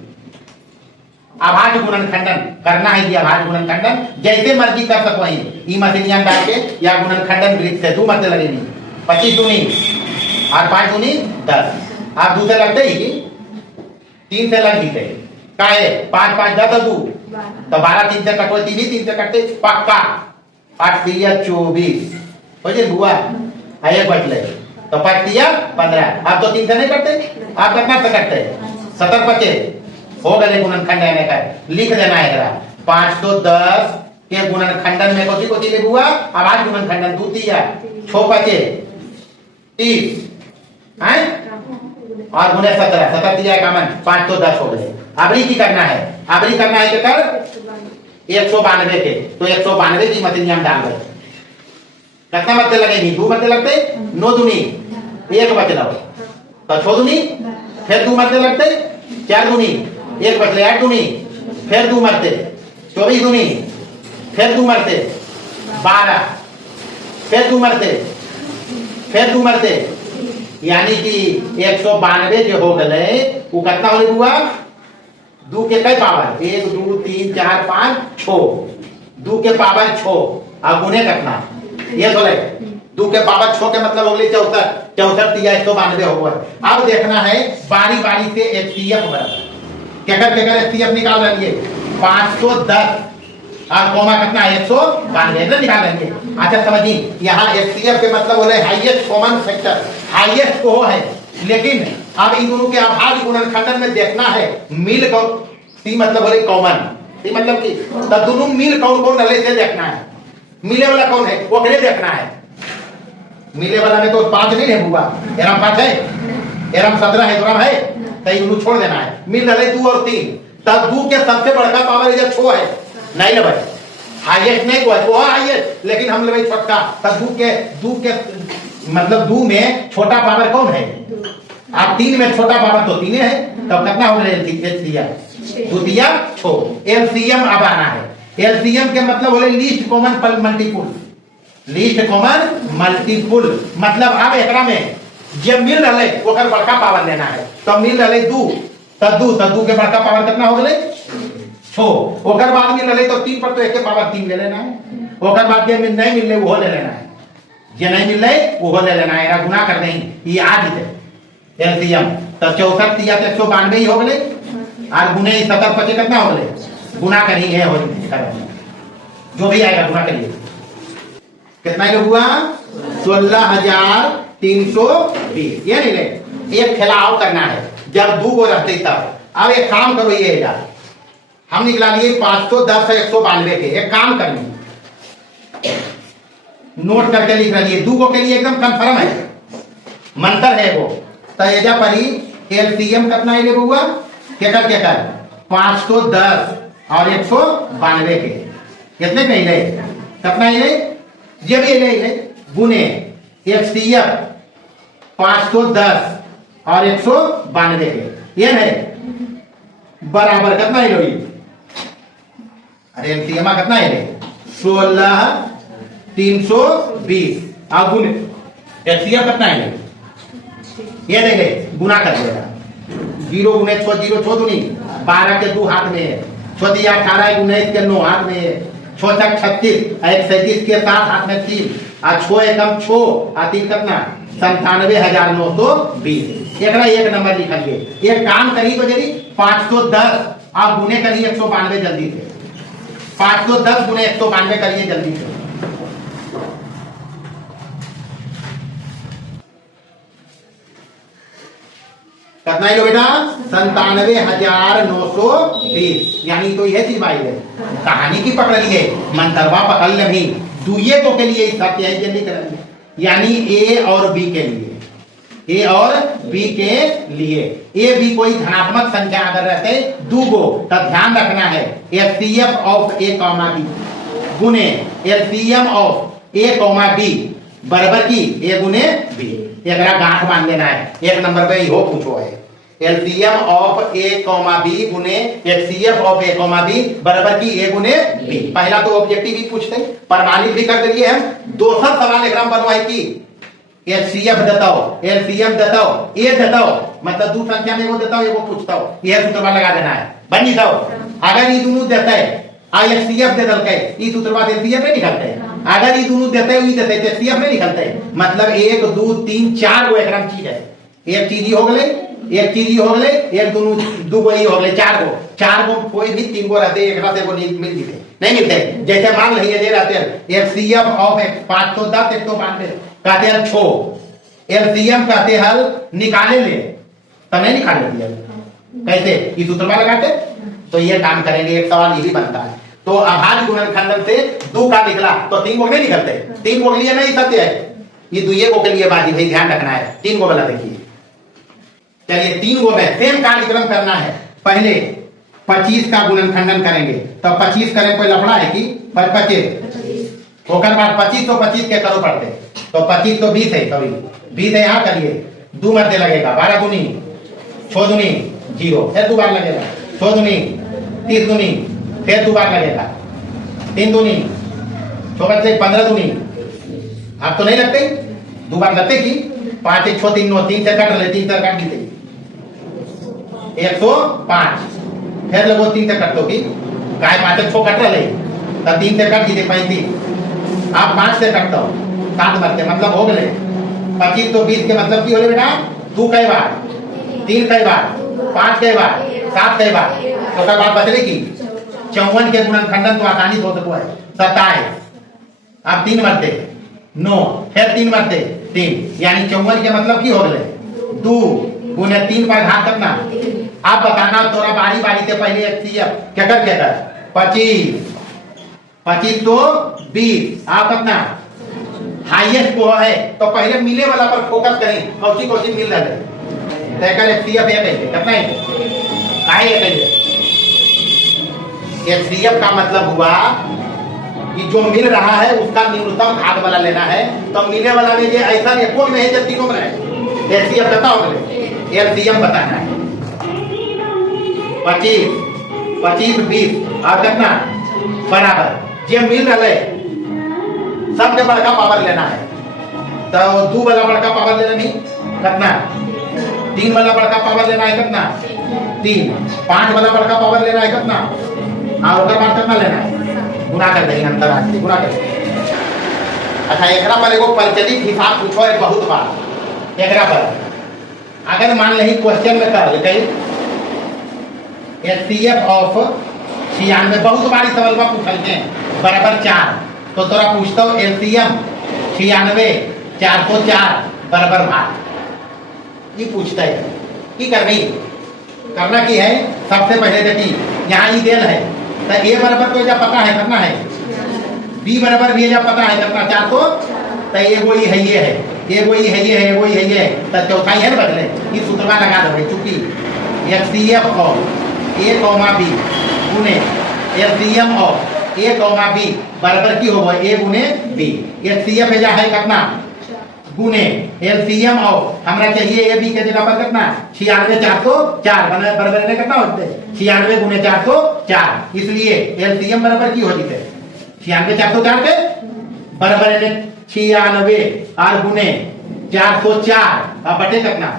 अभाज्य गुणनखंडन करना है कि अभाज्य गुणनखंडन जैसे मर्जी कर सको ही, ई मशीनिया डाल के या गुणनखंडन वृत्त से 2 मरते लगेगी, 25 दूनी और 5 दूनी 10। आप 2 से लगते ही 3 से लग जीते का है 5 5 10 2 तो 12 3 से कटो 3 ही 3 से कटते पक्का 8 3 24 हो जे हुआ आए बच ले तो 5 3 15। आप तो 3 से नहीं करते, आप कितना से करते 70 25 हो गए गुणनखंड आने का लिख देना है। 510 के गुणनखंडन में कोची कोची ले हुआ अभाज्य गुणनखंडन 2 3 6 5 30 हैं और गुणे 17 17 3 कामन 5 तो 10 हो गए। अबरी की करना है, अबरी करना है कि कर 192 के, तो 192 की मशीनिया में डाल दे। कितना मत लगेगी 2 मत लगते 9 दूनी 1 बच रहा तो 6 दूनी फिर 2 मत लगते 4 दूनी 1 बच ले 8 दूनी फिर 2 मरते 24 दूनी फिर 2 मरते 12 फिर 2 मरते फिर 2 मरते, यानी कि 192 जो हो गए वो कितना होने हुआ 2 के कई पावर 1 2 3 4 5 6 2 के पावर 6 और गुने कितना ये बोले 2 के पावर 6 के मतलब हो गए 74 74 3 192 हो गए। अब देखना है बारी बारी से एचसीएफ बराबर क्या एचसीएफ निकाल लेंगे 510 और कॉमा कितना है 192 निकाल लेंगे। अच्छा समझिए यहाँ एचसीएफ के मतलब बोले हाईएस्ट कॉमन फैक्टर, हाईएस्ट को है, लेकिन अब इन दोनों के अभाज्य गुणनखंडन में देखना है मिल को सी मतलब बोले कॉमन, सी मतलब कि तब दोनों मिल कौन कौन डले से देखना है, मिले वाला कौन है वो करे देखना है। मिले वाला में तो 5 नहीं है हुआ, एरम 5 है, एरम 17 है, एरम है तो इनको छोड़ देना है। मिल रहे 2 और 3 तब 2 के सबसे बड़का पावर इधर 6 है, नहीं ले भाई हाईएस्ट नहीं कोई वो हाईएस्ट, लेकिन हम ले भाई छोटा तब 2 के मतलब 2 में छोटा पावर कौन है, आप 3 में छोटा पावर तो 3 है, तब कितना हो गया एलसीएम 2 3 6। एलसीएम अब आना है, एलसीएम के मतलब बोले least common multiple, least common multiple मतलब अब एकरा में जब मिल रहे ओकर बड़का पावर लेना है, तो मिल रहे 2 तब 2 के बड़का पावर कितना हो गए 6, ओकर बाद मिल रहे तो 3 पर तो एक के पावर 3 ले लेना है, ओकर बाद जे नहीं मिल रहे वो ले लेना है, जे नहीं मिल रहे वो ले लेना है, गुना कर देंगे ये आ जीते एलसीएम तो 64 3 192 ही हो गए और गुने 70 25 कितना हो गए गुना करेंगे हो जो भी आएगा गुना करिए कितना हुआ 16,320। ये नहीं ले एक फैलाव करना है जब 2 गो रहते तब। अब एक काम करो ये हम निकला लिए 510 से 192 के, एक काम करिए नोट करके लिख रही है 2 गो के लिए एकदम कंफर्म है मंत्र है वो। तो एजा पर ही एलसीएम कितना ले हुआ केकर 510 और 192 के कितने नहीं ले कितना ही ले ये भी ले गुने एचसीएफ 510 और 192 के ये है बराबर कितना ही लोगी, अरे एलसीएम कितना है 16,320 और गुने एचसीएफ कितना है ये नहीं ले गुना कर देगा 0 गुने 6 0 6 दूनी 12 के 2 हाथ में है, 6 दिया 18 19 के 9 हाथ में है, 6 तक 36 1 37 के 7 हाथ में 3 और 6 एकम 6 और 3 कितना 97,920 एक नंबर लिखिए। एक काम करी तो जरी 510 आप गुने करिए 192 जल्दी से। 510 गुने 192 करिए जल्दी से। कितना ही लो बेटा 97,920। यानी तो यह चीज भाई है, कहानी की पकड़ लिए मंतरवा पकड़ ले भी दुए को के लिए सत्य है जल्दी करेंगे। यानी ए और बी के लिए, ए और बी के लिए ए बी कोई धनात्मक संख्या अगर रहते दो गो तब ध्यान रखना है HCF of A comma B गुने LCM of A comma B बराबर की ए गुने बी। एक गांठ बांध लेना है, एक नंबर पे हो पूछो है LCM of A comma B गुने HCF of A comma B बराबर की ए गुने बी। पहला तो ऑब्जेक्टिव ही पूछते प्रमाणित भी कर दिए हम। दूसरा सवाल एक बनवाई की एचसीएफ देताओ एलसीएम देताओ ए देताओ मतलब दो संख्या में एगो देताओ एगो पूछता हो यह सूत्रवा लगा देना है बन जाओ। अगर ये दोनों देता है आ एचसीएफ दे दलके ई सूत्रवा से एचसीएफ नहीं निकलते। अगर ये दोनों देते हैं ई देते एचसीएफ नहीं निकलते। मतलब 1 2 3 4 गो एकरम चीज है। एक चीज ही हो गए, एक चीज ही हो गए, एक दोनों दो गो ही हो गए, चार गो कोई भी 3 गो रहते एक से एगो मिल जीते नहीं मिलते। जैसे मान लीजिए ये रहते हैं एचसीएफ ऑफ 510 192 कहते हैं छो एलसीएम कहते हल निकाले ले तो नहीं निकाले दिया कैसे इस सूत्रवा लगाते। तो ये काम करेंगे। एक सवाल ये भी बनता है तो अभाज्य गुणनखंडन से 2 का निकला तो 3 गो नहीं निकलते। 3 गो के लिए नहीं सत्य है, ये 2 गो के लिए बात भाई ध्यान रखना है। 3 गो वाला देखिए। चलिए 3 गो में सेम कार्यक्रम करना है। पहले 25 का गुणनखंडन करेंगे तो 25 करें कोई लफड़ा है कि 25 होकर बाद 25 तो 25 के करो पड़ते तो 25 तो 20 है कभी 20 है यहाँ करिए 2 मरते लगेगा 12 दूनी 6 दूनी 0 फिर 2 बार लगेगा 6 दूनी 30 दूनी फिर 2 बार लगेगा 3 दूनी 6 बचते 15 दूनी आप तो नहीं लगते 2 बार लगते कि 5 1 6 3 9 3 से कट रहे 3 से कट दीते 105 फिर लगो 3 से कट दो कि गाय 5 1 6 कट रहे तब 3 से कट दीजिए 35 आप 5 से कट दो 7 मरते मतलब हो गए 25 तो 20 के मतलब की हो बेटा 2 कई बार 3 कई बार 5 कई बार 7 कई बार तो क्या बात बचले की 54 के गुणनखंडन तो आसानी से हो सको है 27 आप 3 मरते 9 फिर 3 मरते 3 यानी 54 के मतलब की हो गए 2 गुने 3 पर घात करना। आप बताना तोरा बारी बारी से पहले एचसीएफ क्या कर 25 तो 20 आप अपना हाईएस्ट को है तो पहले मिले वाला पर फोकस करें कौची कौची मिल रहा है तैकल एचसीएफ है कैसे कितना है काहे है कैसे एचसीएफ का मतलब हुआ कि जो मिल रहा है उसका न्यूनतम घात वाला लेना है। तो मिलने वाला में ये ऐसा एक नहीं जब तीनों में एचसीएफ बताओ एलसीएम बताना है 25 20 और कितना बराबर जो मिल रहा है सबके बड़का पावर लेना है। तो 2 वाला बड़का पावर लेना नहीं कितना 3 वाला बड़का पावर लेना है कितना 3 5 वाला बड़का पावर लेना है कितना और उसके बाद कितना लेना है गुना कर देंगे अंतर आज गुना कर। अच्छा एकरा पर एगो प्रचलित हिसाब पूछो है बहुत बार एकरा पर अगर मान ली क्वेश्चन में कर ले एचसीएफ ऑफ 96 बहुत बार इस सवाल पूछते हैं बराबर 4 तो तोरा पूछता हूँ एलसीएम 96 404 बराबर भाग ये पूछता है की करना की है। सबसे पहले देखिए यहाँ ये देल है तो ए बराबर तो जब पता है कितना है बी बराबर भी जब पता है कितना 400 तो एगो ही है ये है एगो ही है ये है एगो ही है ये तो चौथाई है ना बदले ये सूत्रवा लगा दो चूंकि HCF of A comma B गुने LCM of A comma B बराबर की होगा ए गुने बी। एचसीएफ है जा है कितना गुने एलसीएम ऑफ हमरा चाहिए ए बी के जगह पर कितना 96 404 बराबर कितना होते 96 गुने 404 इसलिए एलसीएम बराबर की होती है 96 404 के बराबर 96 और गुने 404 अब बटे कितना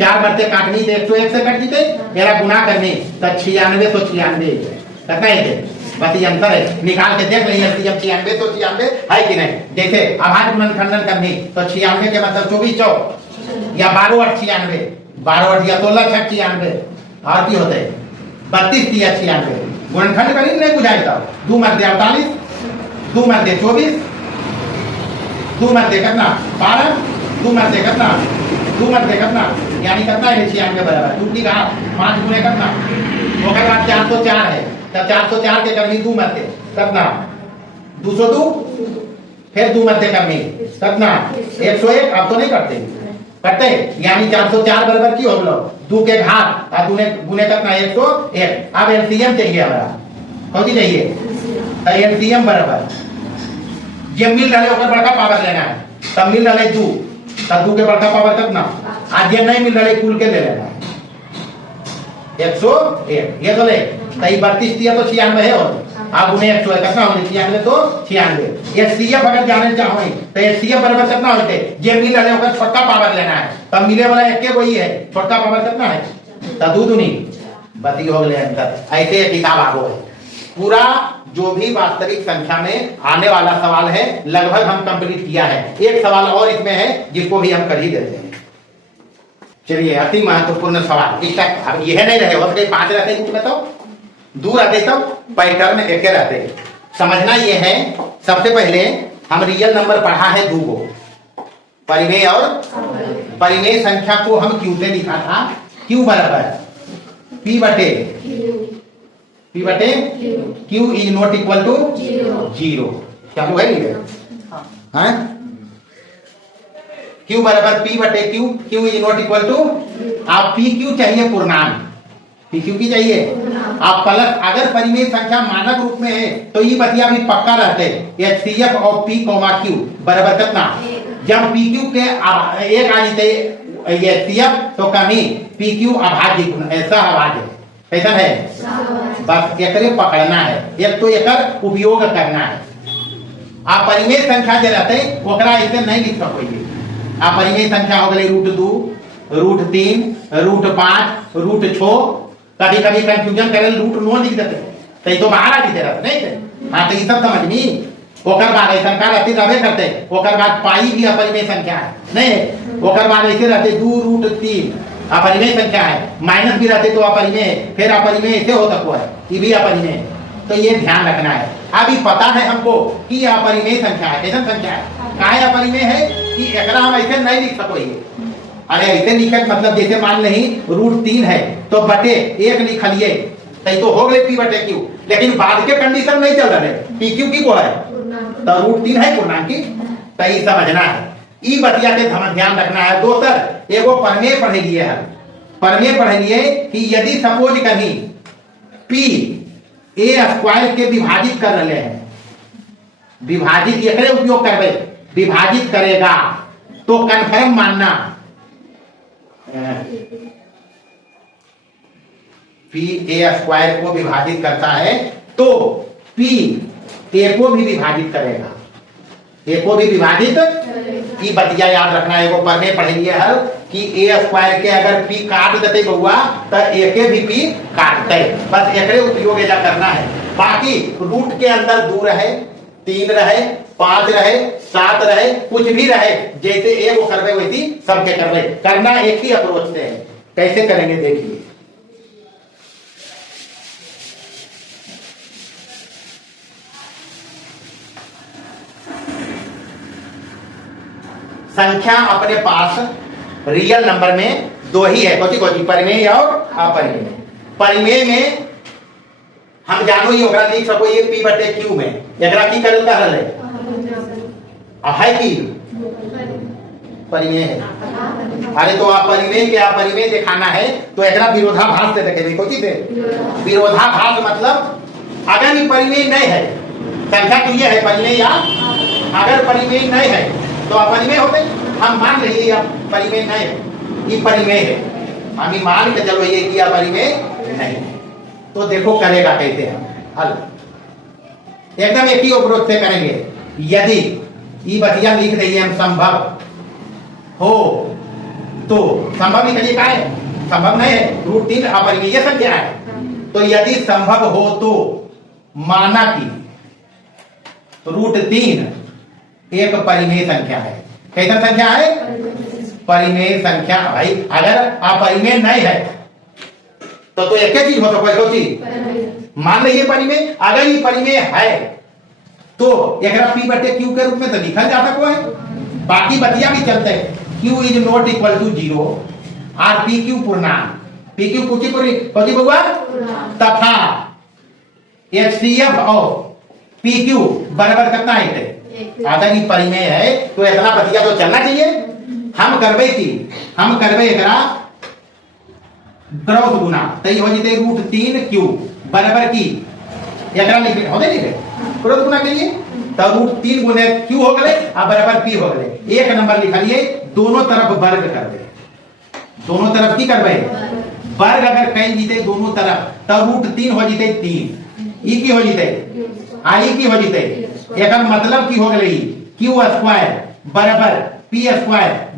4 बरते काटनी तो 101 से कट जीते मेरा गुना करनी तो 96 तो 96 कितना है बस ये अंतर है, निकाल के देख लेंगे। एलसीएम 96 तो 96 है कि नहीं। जैसे अभाज्य गुणनखंडन करनी तो 96 के मतलब 24 चौक या 12 8 96, 12 8 या 16 6 96 और की होते 32 3 96 गुणनखंड करी नहीं बुझाई तब 2 मध्य 48, 2 मध्य 24, 2 मध्य कितना 12, 2 मध्य कितना 2 मध्य कितना यानी कितना है 96 बराबर 2 की घात 5 गुणे कितना ओकर बाद 404 है तब 404 के करनी 2 मध्य कितना 202 फिर 2 मध्य करनी कितना 101। अब तो नहीं करते यानी 404 बराबर की हो लो 2 के घात और गुने कितना 101। अब एलसीएम चाहिए हमारा कौन सी चाहिए तो एलसीएम बराबर जब मिल रहा है ओकर बड़का पावर लेना है तब मिल रहा है 2 तब 2 के बड़का पावर कितना आज ये नहीं मिल रहा है कुल के ले लेना 101 ये तो ले तई 32 दिया तो 96 है और आप उन्हें 101 कितना होने 96 तो 96 एचसीएफ अगर जाने चाहो तो एचसीएफ बराबर कितना होते जे मिल रहा है ओकर छोटा पावर लेना है तब मिले वाला एक के वही है छोटा पावर कितना है तो 2 दूनी बती हो गए अंतर। ऐसे किताब आगो है पूरा जो भी वास्तविक संख्या में आने वाला सवाल है लगभग हम कंप्लीट किया है। एक सवाल और इसमें है जिसको भी हम कर ही देते हैं। चलिए अति महत्वपूर्ण सवाल इसका अब यह नहीं रहे हो 5 रहते कुछ में तो दूर रहते तो पैटर्न एक रहते। समझना यह है सबसे पहले हम रियल नंबर पढ़ा है 2 को परिमेय और परिमेय संख्या को हम क्यू से लिखा था क्यू बराबर पी बटे Q is not equal to 0 क्या है नहीं है क्यू बराबर पी बटे Q is not equal to आप पी क्यू चाहिए पूर्णांक पी क्यू की चाहिए आप प्लस अगर परिमेय संख्या मानक रूप में है तो ये बतिया भी पक्का रहते HCF of P coma Q बराबर कितना जब पी क्यू के एक आ जाते एचसीएफ तो कमी पी क्यू अभाज्य ऐसा अभाज्य कैसा है बस एक पकड़ना है एक तो एक उपयोग करना है। आप परिमेय संख्या जो रहते ओकरा ऐसे नहीं लिख सकोगे। आप परिमेय संख्या हो गई √2 √3 √5 √6 कभी कभी कंफ्यूजन करे √9 लिख देते तो बाहर आ जाते रहते नहीं थे। हाँ तो ये सब समझ नहीं ओकर बाद ऐसा का रहती रहे करते ओकर बाद पाई भी अपरिमेय संख्या है नहीं ओकर बाद ऐसे रहते 2√3 अपरिमेय संख्या है माइनस भी रहते तो अपरिमेय है फिर अपरिमेय ऐसे हो सकता है ये भी अपरिमेय है तो ये ध्यान रखना है। अभी पता है हमको कि यह अपरिमेय संख्या है कैसा संख्या है काहे अपरिमेय है कि एकरा हम ऐसे नहीं लिख सकोगे। अरे ऐसे लिखे मतलब जैसे मान नहीं √3 है तो बटे 1 लिख लिए तो हो गए पी बटे क्यू लेकिन बाद के कंडीशन नहीं चल रहे पी क्यू की को है तो √3 है पूर्णांक की तो ये समझना है ई बतिया के ध्यान रखना है। दोसर एगो प्रमेय पढ़ लिए है प्रमेय पढ़ लिए कि यदि सपोज कहीं पी ए स्क्वायर के विभाजित कर रहे हैं विभाजित एकरे उपयोग करबे विभाजित करेगा तो कन्फर्म मानना पी ए स्क्वायर को विभाजित करता है तो पी ए को भी विभाजित करेगा ए को भी विभाजित की बतिया याद रखना है। वो पढ़ने पढ़ लिए हर कि ए स्क्वायर के अगर पी काट देते बहुआ तो ए के भी पी काटते बस एकरे उपयोग ऐसा करना है। बाकी रूट के अंदर 2 रहे 3 रहे 5 रहे 7 रहे कुछ भी रहे जैसे ए वो करवे वैसी सबके करवे करना एक ही अप्रोच से है। कैसे करेंगे देखिए संख्या अपने पास रियल नंबर में 2 ही है कौची कौची परिमेय और अपरिमेय। परिमेय में हम जानो ही ओकरा लिख सको ये पी बटे क्यू में एकरा की करल का रहल है कि परिमेय है। अरे तो आप परिमेय के आप परिमेय दिखाना है तो एकरा विरोधाभास से देखेंगे कौची से विरोधाभास मतलब अगर ये परिमेय नहीं है संख्या तो ये है परिमेय या अगर परिमेय नहीं है तो अपरिमेय हो गए। हम मान रही है परिमेय नहीं है ये परिमेय है हम ही मान के चलो ये कि अपरिमेय नहीं है तो देखो करेगा कैसे हम हल एकदम एक ही अप्रोच से करेंगे। यदि ये बतिया लिख रही है हम संभव हो तो संभव ही करिए का है संभव नहीं है √3 अपरिमेय संख्या है तो यदि संभव हो तो माना कि √3 एक परिमेय संख्या है। कैसा संख्या है? परिमेय संख्या। भाई अगर अपरिमेय नहीं है तो एक चीज हो सको चीज मान लीजिए परिमेय। अगर ये परिमेय है तो एकरा P/Q के रूप में तो लिखा जा सको है। बाकी बतिया भी चलते हैं। Q is not equal to 0 और PQ पूर्णांक। PQ पूछी कौची बउआ? तथा HCF और PQ बराबर कितना है? अगर ये परिमेय है तो इतना बतिया तो चलना चाहिए। हम करबे एकरा क्रॉस गुना तो हो जते √3Q बराबर की एकरा लिख हो दे क्रॉस गुना के लिए तो √3 गुने Q हो गए और बराबर P हो गए। एक नंबर लिख लिए, दोनों तरफ वर्ग कर दे। दोनों तरफ की करबे वर्ग अगर कहीं जीते दोनों तरफ तब √3 हो जीते 3 ई की हो जीते आई की हो जीते। एक मतलब की हो गई Q² बराबर P²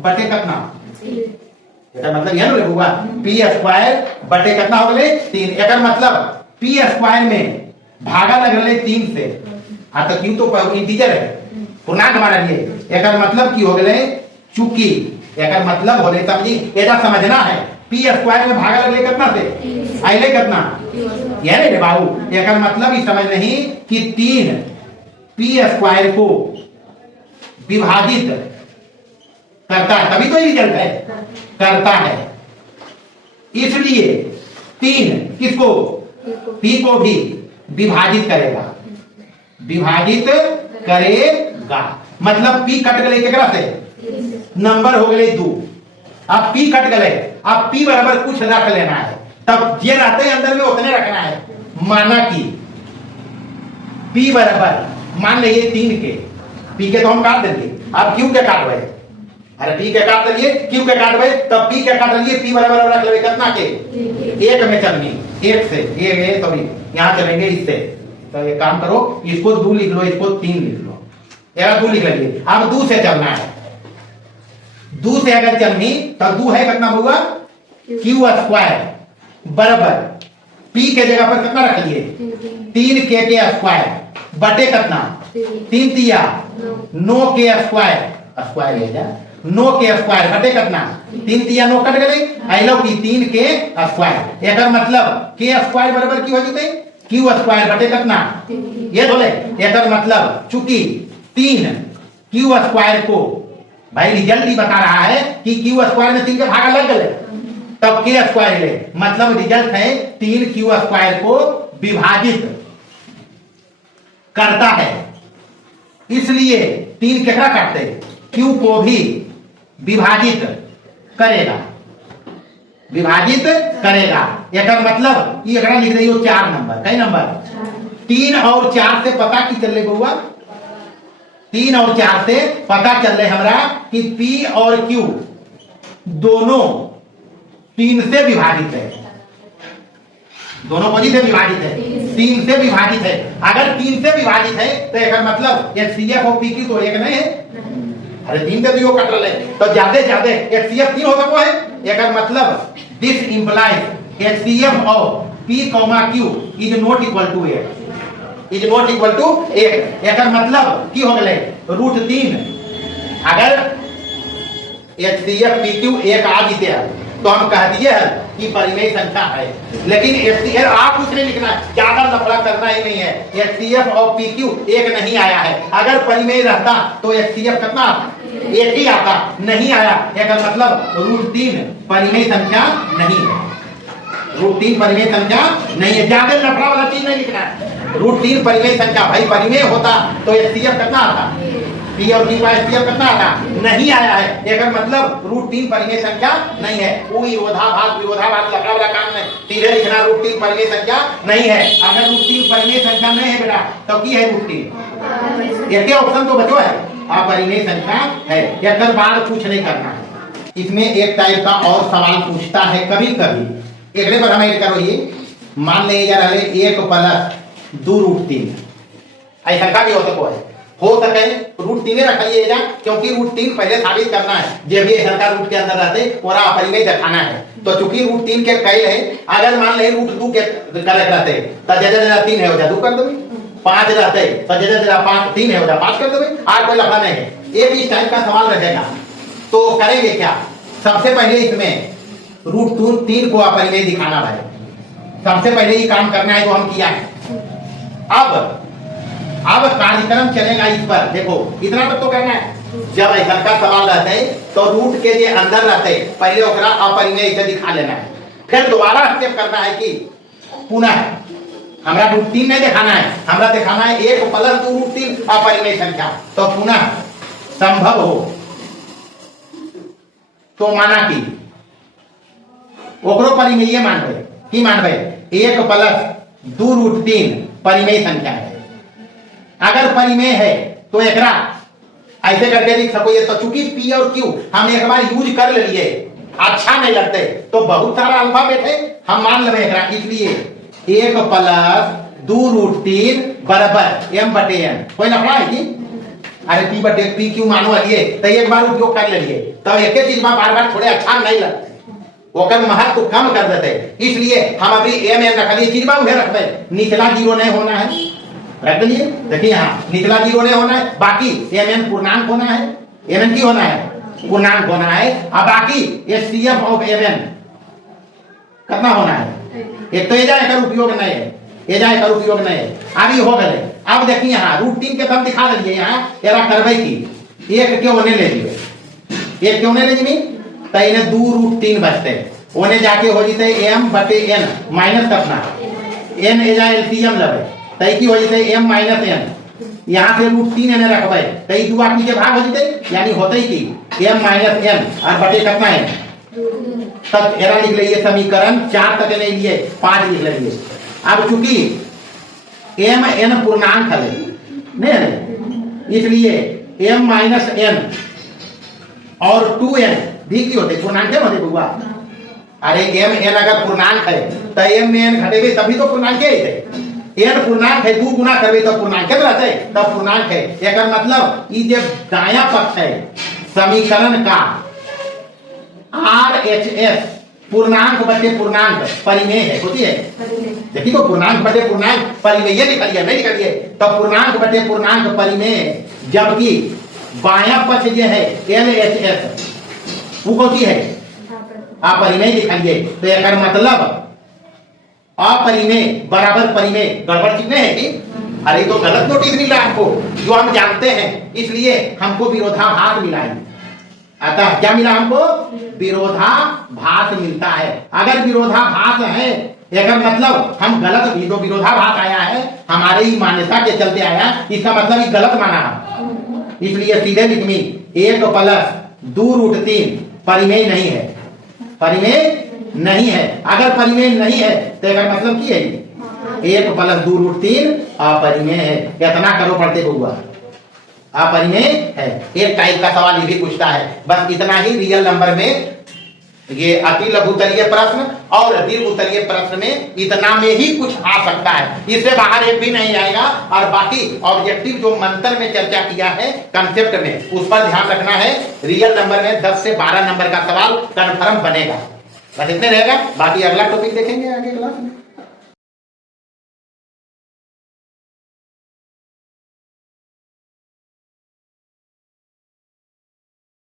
बटे कितना? मतलब यह लिखूंगा P² बटे कितना हो गए 3। एक मतलब P² में भागा लग रहे 3 से तो Q तो इंटीजर है, पूर्णांक हमारा लिए। एक मतलब की हो गए चूंकि एक मतलब हो रहे समझी ऐसा समझना है P² में भागा लग कितना से आइले कितना यह नहीं बाबू। एक मतलब ही समझ नहीं कि 3 P² को विभाजित करता है तभी तो ये रिजल्ट है करता है। इसलिए 3 किसको? P को भी विभाजित करेगा मतलब P कट गए केकरा से? नंबर हो गए 2। अब P कट गए, अब P बराबर कुछ रख लेना है। तब ये रहते अंदर में उतने रखना है। माना कि P बराबर मान लीजिए 3 के P के तो हम काट देंगे। अब Q के काटवे, अरे P के काट दिए Q के काटवे तब P के काट लिए P बराबर रख लेवे कितना के? 1 में चलनी 1 से ये तो यहाँ चलेंगे इससे। तो ये काम करो, इसको 2 लिख लो, इसको 3 लिख लो। या 2 लिख लीजिए। अब 2 से चलना है। 2 से अगर चलनी तब 2 है कितना हुआ? Q² बराबर P के जगह पर कितना रख लिए? 3K² बटे कितना? 3 तिया 9K² स्क्वायर ले जा 9K² बटे कितना? 3 तिया 9 कट गए आइलो की 3K²। एक मतलब K² बराबर की हो जते Q² बटे कितना? ये बोले एक मतलब चूंकि 3 Q² को भाई रिजल्ट ही बता रहा है कि Q² में 3 के भागा लग गए तब K² ले। मतलब रिजल्ट है 3 Q² को विभाजित करता है। इसलिए 3 केकरा काटते? Q को भी विभाजित करेगा एक मतलब ये लिख रही हो 4 नंबर। कई नंबर? 3 और 4 से पता की चल रही बउआ? 3 और 4 से पता चल रहे हमरा कि P और Q दोनों 3 से विभाजित है। दोनों कौन से विभाजित है? 3 से विभाजित है। अगर 3 से विभाजित है तो एक मतलब HCF और PQ तो एक नहीं है। अरे 3 से तो कट रहे तो ज्यादा HCF 3 हो सको है। एक मतलब this implies HCF of P, Q is not equal to 8। एक मतलब की हो गए √3। अगर HCF PQ एक आ जीते तो हम कह दिए हैं कि परिमेय संख्या है। लेकिन HCF आप कुछ नहीं लिखना, ज्यादा लफड़ा करना ही नहीं है। HCF और PQ एक नहीं आया है। अगर परिमेय रहता तो HCF कितना आता? एक ही आता, नहीं आया। एक मतलब √3 परिमेय संख्या नहीं है। √3 परिमेय संख्या नहीं है। ज्यादा लफड़ा वाला चीज नहीं लिखना है। √3 परिमेय संख्या। भाई परिमेय होता तो HCF कितना आता? P और Q का HCF कितना आता? नहीं आया है। एक मतलब √3 परिमेय संख्या नहीं है। कोई विरोधाभास लफड़ा वाला काम नहीं। सीधे लिखना √3 परिमेय संख्या नहीं है। अगर √3 परिमेय संख्या नहीं है बेटा तो की है √3? एक ऑप्शन तो बचो है अपरिमेय संख्या है। एक बार कुछ नहीं करना है। इसमें एक टाइप का और सवाल पूछता है कभी कभी। एक पर हम करो ये मान ले जा रहे 1 + 2 √3 ऐसा का भी हो हो सके √3 रखिए एजा, क्योंकि √3 पहले साबित करना है, जब ये हल्का रूट के अंदर रहते और अपरिमेय दिखाना है। तो चूंकि √3 के कैल है, अगर मान ले √2 के करेक्ट रहते तो जगह 3 है हो जा 2 कर दो, 5 रहते तो जगह 5 3 है हो जा 5 कर दो। आज कोई लफड़ा नहीं है, एक इस टाइप का सवाल रहेगा। तो करेंगे क्या, सबसे पहले इसमें √3 को अपरिमेय दिखाना है, सबसे पहले ये काम करना है जो हम किया है। अब कार्यक्रम चलेगा इस पर, देखो इतना तक तो करना है। जब ऐसा का सवाल रहता है तो रूट के जो अंदर रहते पहले ओकरा अपरिमेय इसे दिखा लेना है, फिर दोबारा स्टेप करना है कि पुनः हमरा √3 नहीं दिखाना है, हमरा दिखाना है 1 + 2 √3 अपरिमेय संख्या। तो पुनः संभव हो तो माना कि ओकरो परिमेय मानबे की मानबे 1 + 2 √3 परिमेय संख्या है। अगर परिमेय है तो एकरा ऐसे करके लिख सको। ये तो चूंकि P और Q हम एक बार यूज कर लिए, अच्छा नहीं लगते तो बहुत सारा अल्फाबेट है हम मान लेंगे एकरा, इसलिए 1 + 2 √3 बराबर m/n। कोई लफड़ा है कि अरे P/Q मानो लिए तो एक बार उपयोग कर लिए, तो एक ही चीज में बार बार थोड़े अच्छा नहीं लगते, ओकर महत्व तो कम कर देते, इसलिए हम अभी mn रख लिए, चीज उहे रखबे, निचला 0 नहीं होना है, रख लिए। देखिए यहाँ निचला 0 नहीं होना है, बाकी mn पूर्णांक होना है, mn की होना है पूर्णांक होना है, और बाकी HCF ऑफ mn कितना होना है, एक तो एजा एकर उपयोग नहीं है, एजा एकर उपयोग नहीं है। आगे हो गए। अब देखिए यहाँ √3 के हम दिखा दीजिए, यहाँ एरा करबे की 1 के ओने ले लिए, 1 के ओने ले जी तो इन्हें 2 √3 बचते, ओने जाके हो जीते m/n माइनस अपना n एजा एलसीएम लेबे तई की हो जीते m - n, यहाँ से √3 एने रखबे तई 2 आदमी के भाग हो जीते, यानी होते ही कि m - n और बटे कितना है तक एरा लिख लिए, समीकरण 4 तक नहीं लिए 5 लिख लिए। अब चूंकि m n पूर्णांक है नहीं, इसलिए m - n और 2n भी की होते पूर्णांक होते बुआ। अरे m n अगर पूर्णांक है तो m में n घटेबे तभी तो पूर्णांक है, n पूर्णांक है 2 गुना करबे तो पूर्णांक रहते तब पूर्णांक है। एकर मतलब ई जे दायां पक्ष है समीकरण का RHS पूर्णांक बटे पूर्णांक परिमेय है, होती है। देखिए तो पूर्णांक बटे पूर्णांक परिमेय निकलिए नहीं निकलिए, तो पूर्णांक बटे पूर्णांक परिमेय, जबकि बायां पक्ष जो है LHS वो होती है अपरिमेय दिखाइए। तो एक मतलब अपरिमेय बराबर परिमेय, गड़बड़ चीज नहीं है कि अरे तो गलत नोटिस मिला आपको, जो हम जानते हैं, इसलिए हमको विरोधाभास मिला है। अतः क्या मिला हमको, विरोधाभास मिलता है। अगर विरोधाभास है एक मतलब हम गलत, जो विरोधाभास आया है हमारे ही मान्यता के चलते आया, इसका मतलब ये गलत माना है, इसलिए सीधे लिख में 1 + 2 √3 परिमेय नहीं है, परिमेय नहीं है। अगर परिमेय नहीं है तो इसका मतलब की है 1 + 2 √3 अपरिमेय है। इतना करो पढ़ते बुआ, अपरिमेय है। एक टाइप का सवाल ये भी पूछता है, बस इतना ही रियल नंबर में, ये अति लघुतरीय प्रश्न और दीर्घ उत्तरीय प्रश्न में इतना में ही कुछ आ सकता है, इससे बाहर एक भी नहीं आएगा। और बाकी ऑब्जेक्टिव जो मंत्र में चर्चा किया है कंसेप्ट में, उस पर ध्यान रखना है। रियल नंबर में 10 से 12 नंबर का सवाल कन्फर्म बनेगा, बस इतने रहेगा। बाकी अगला टॉपिक देखेंगे आगे क्लास में।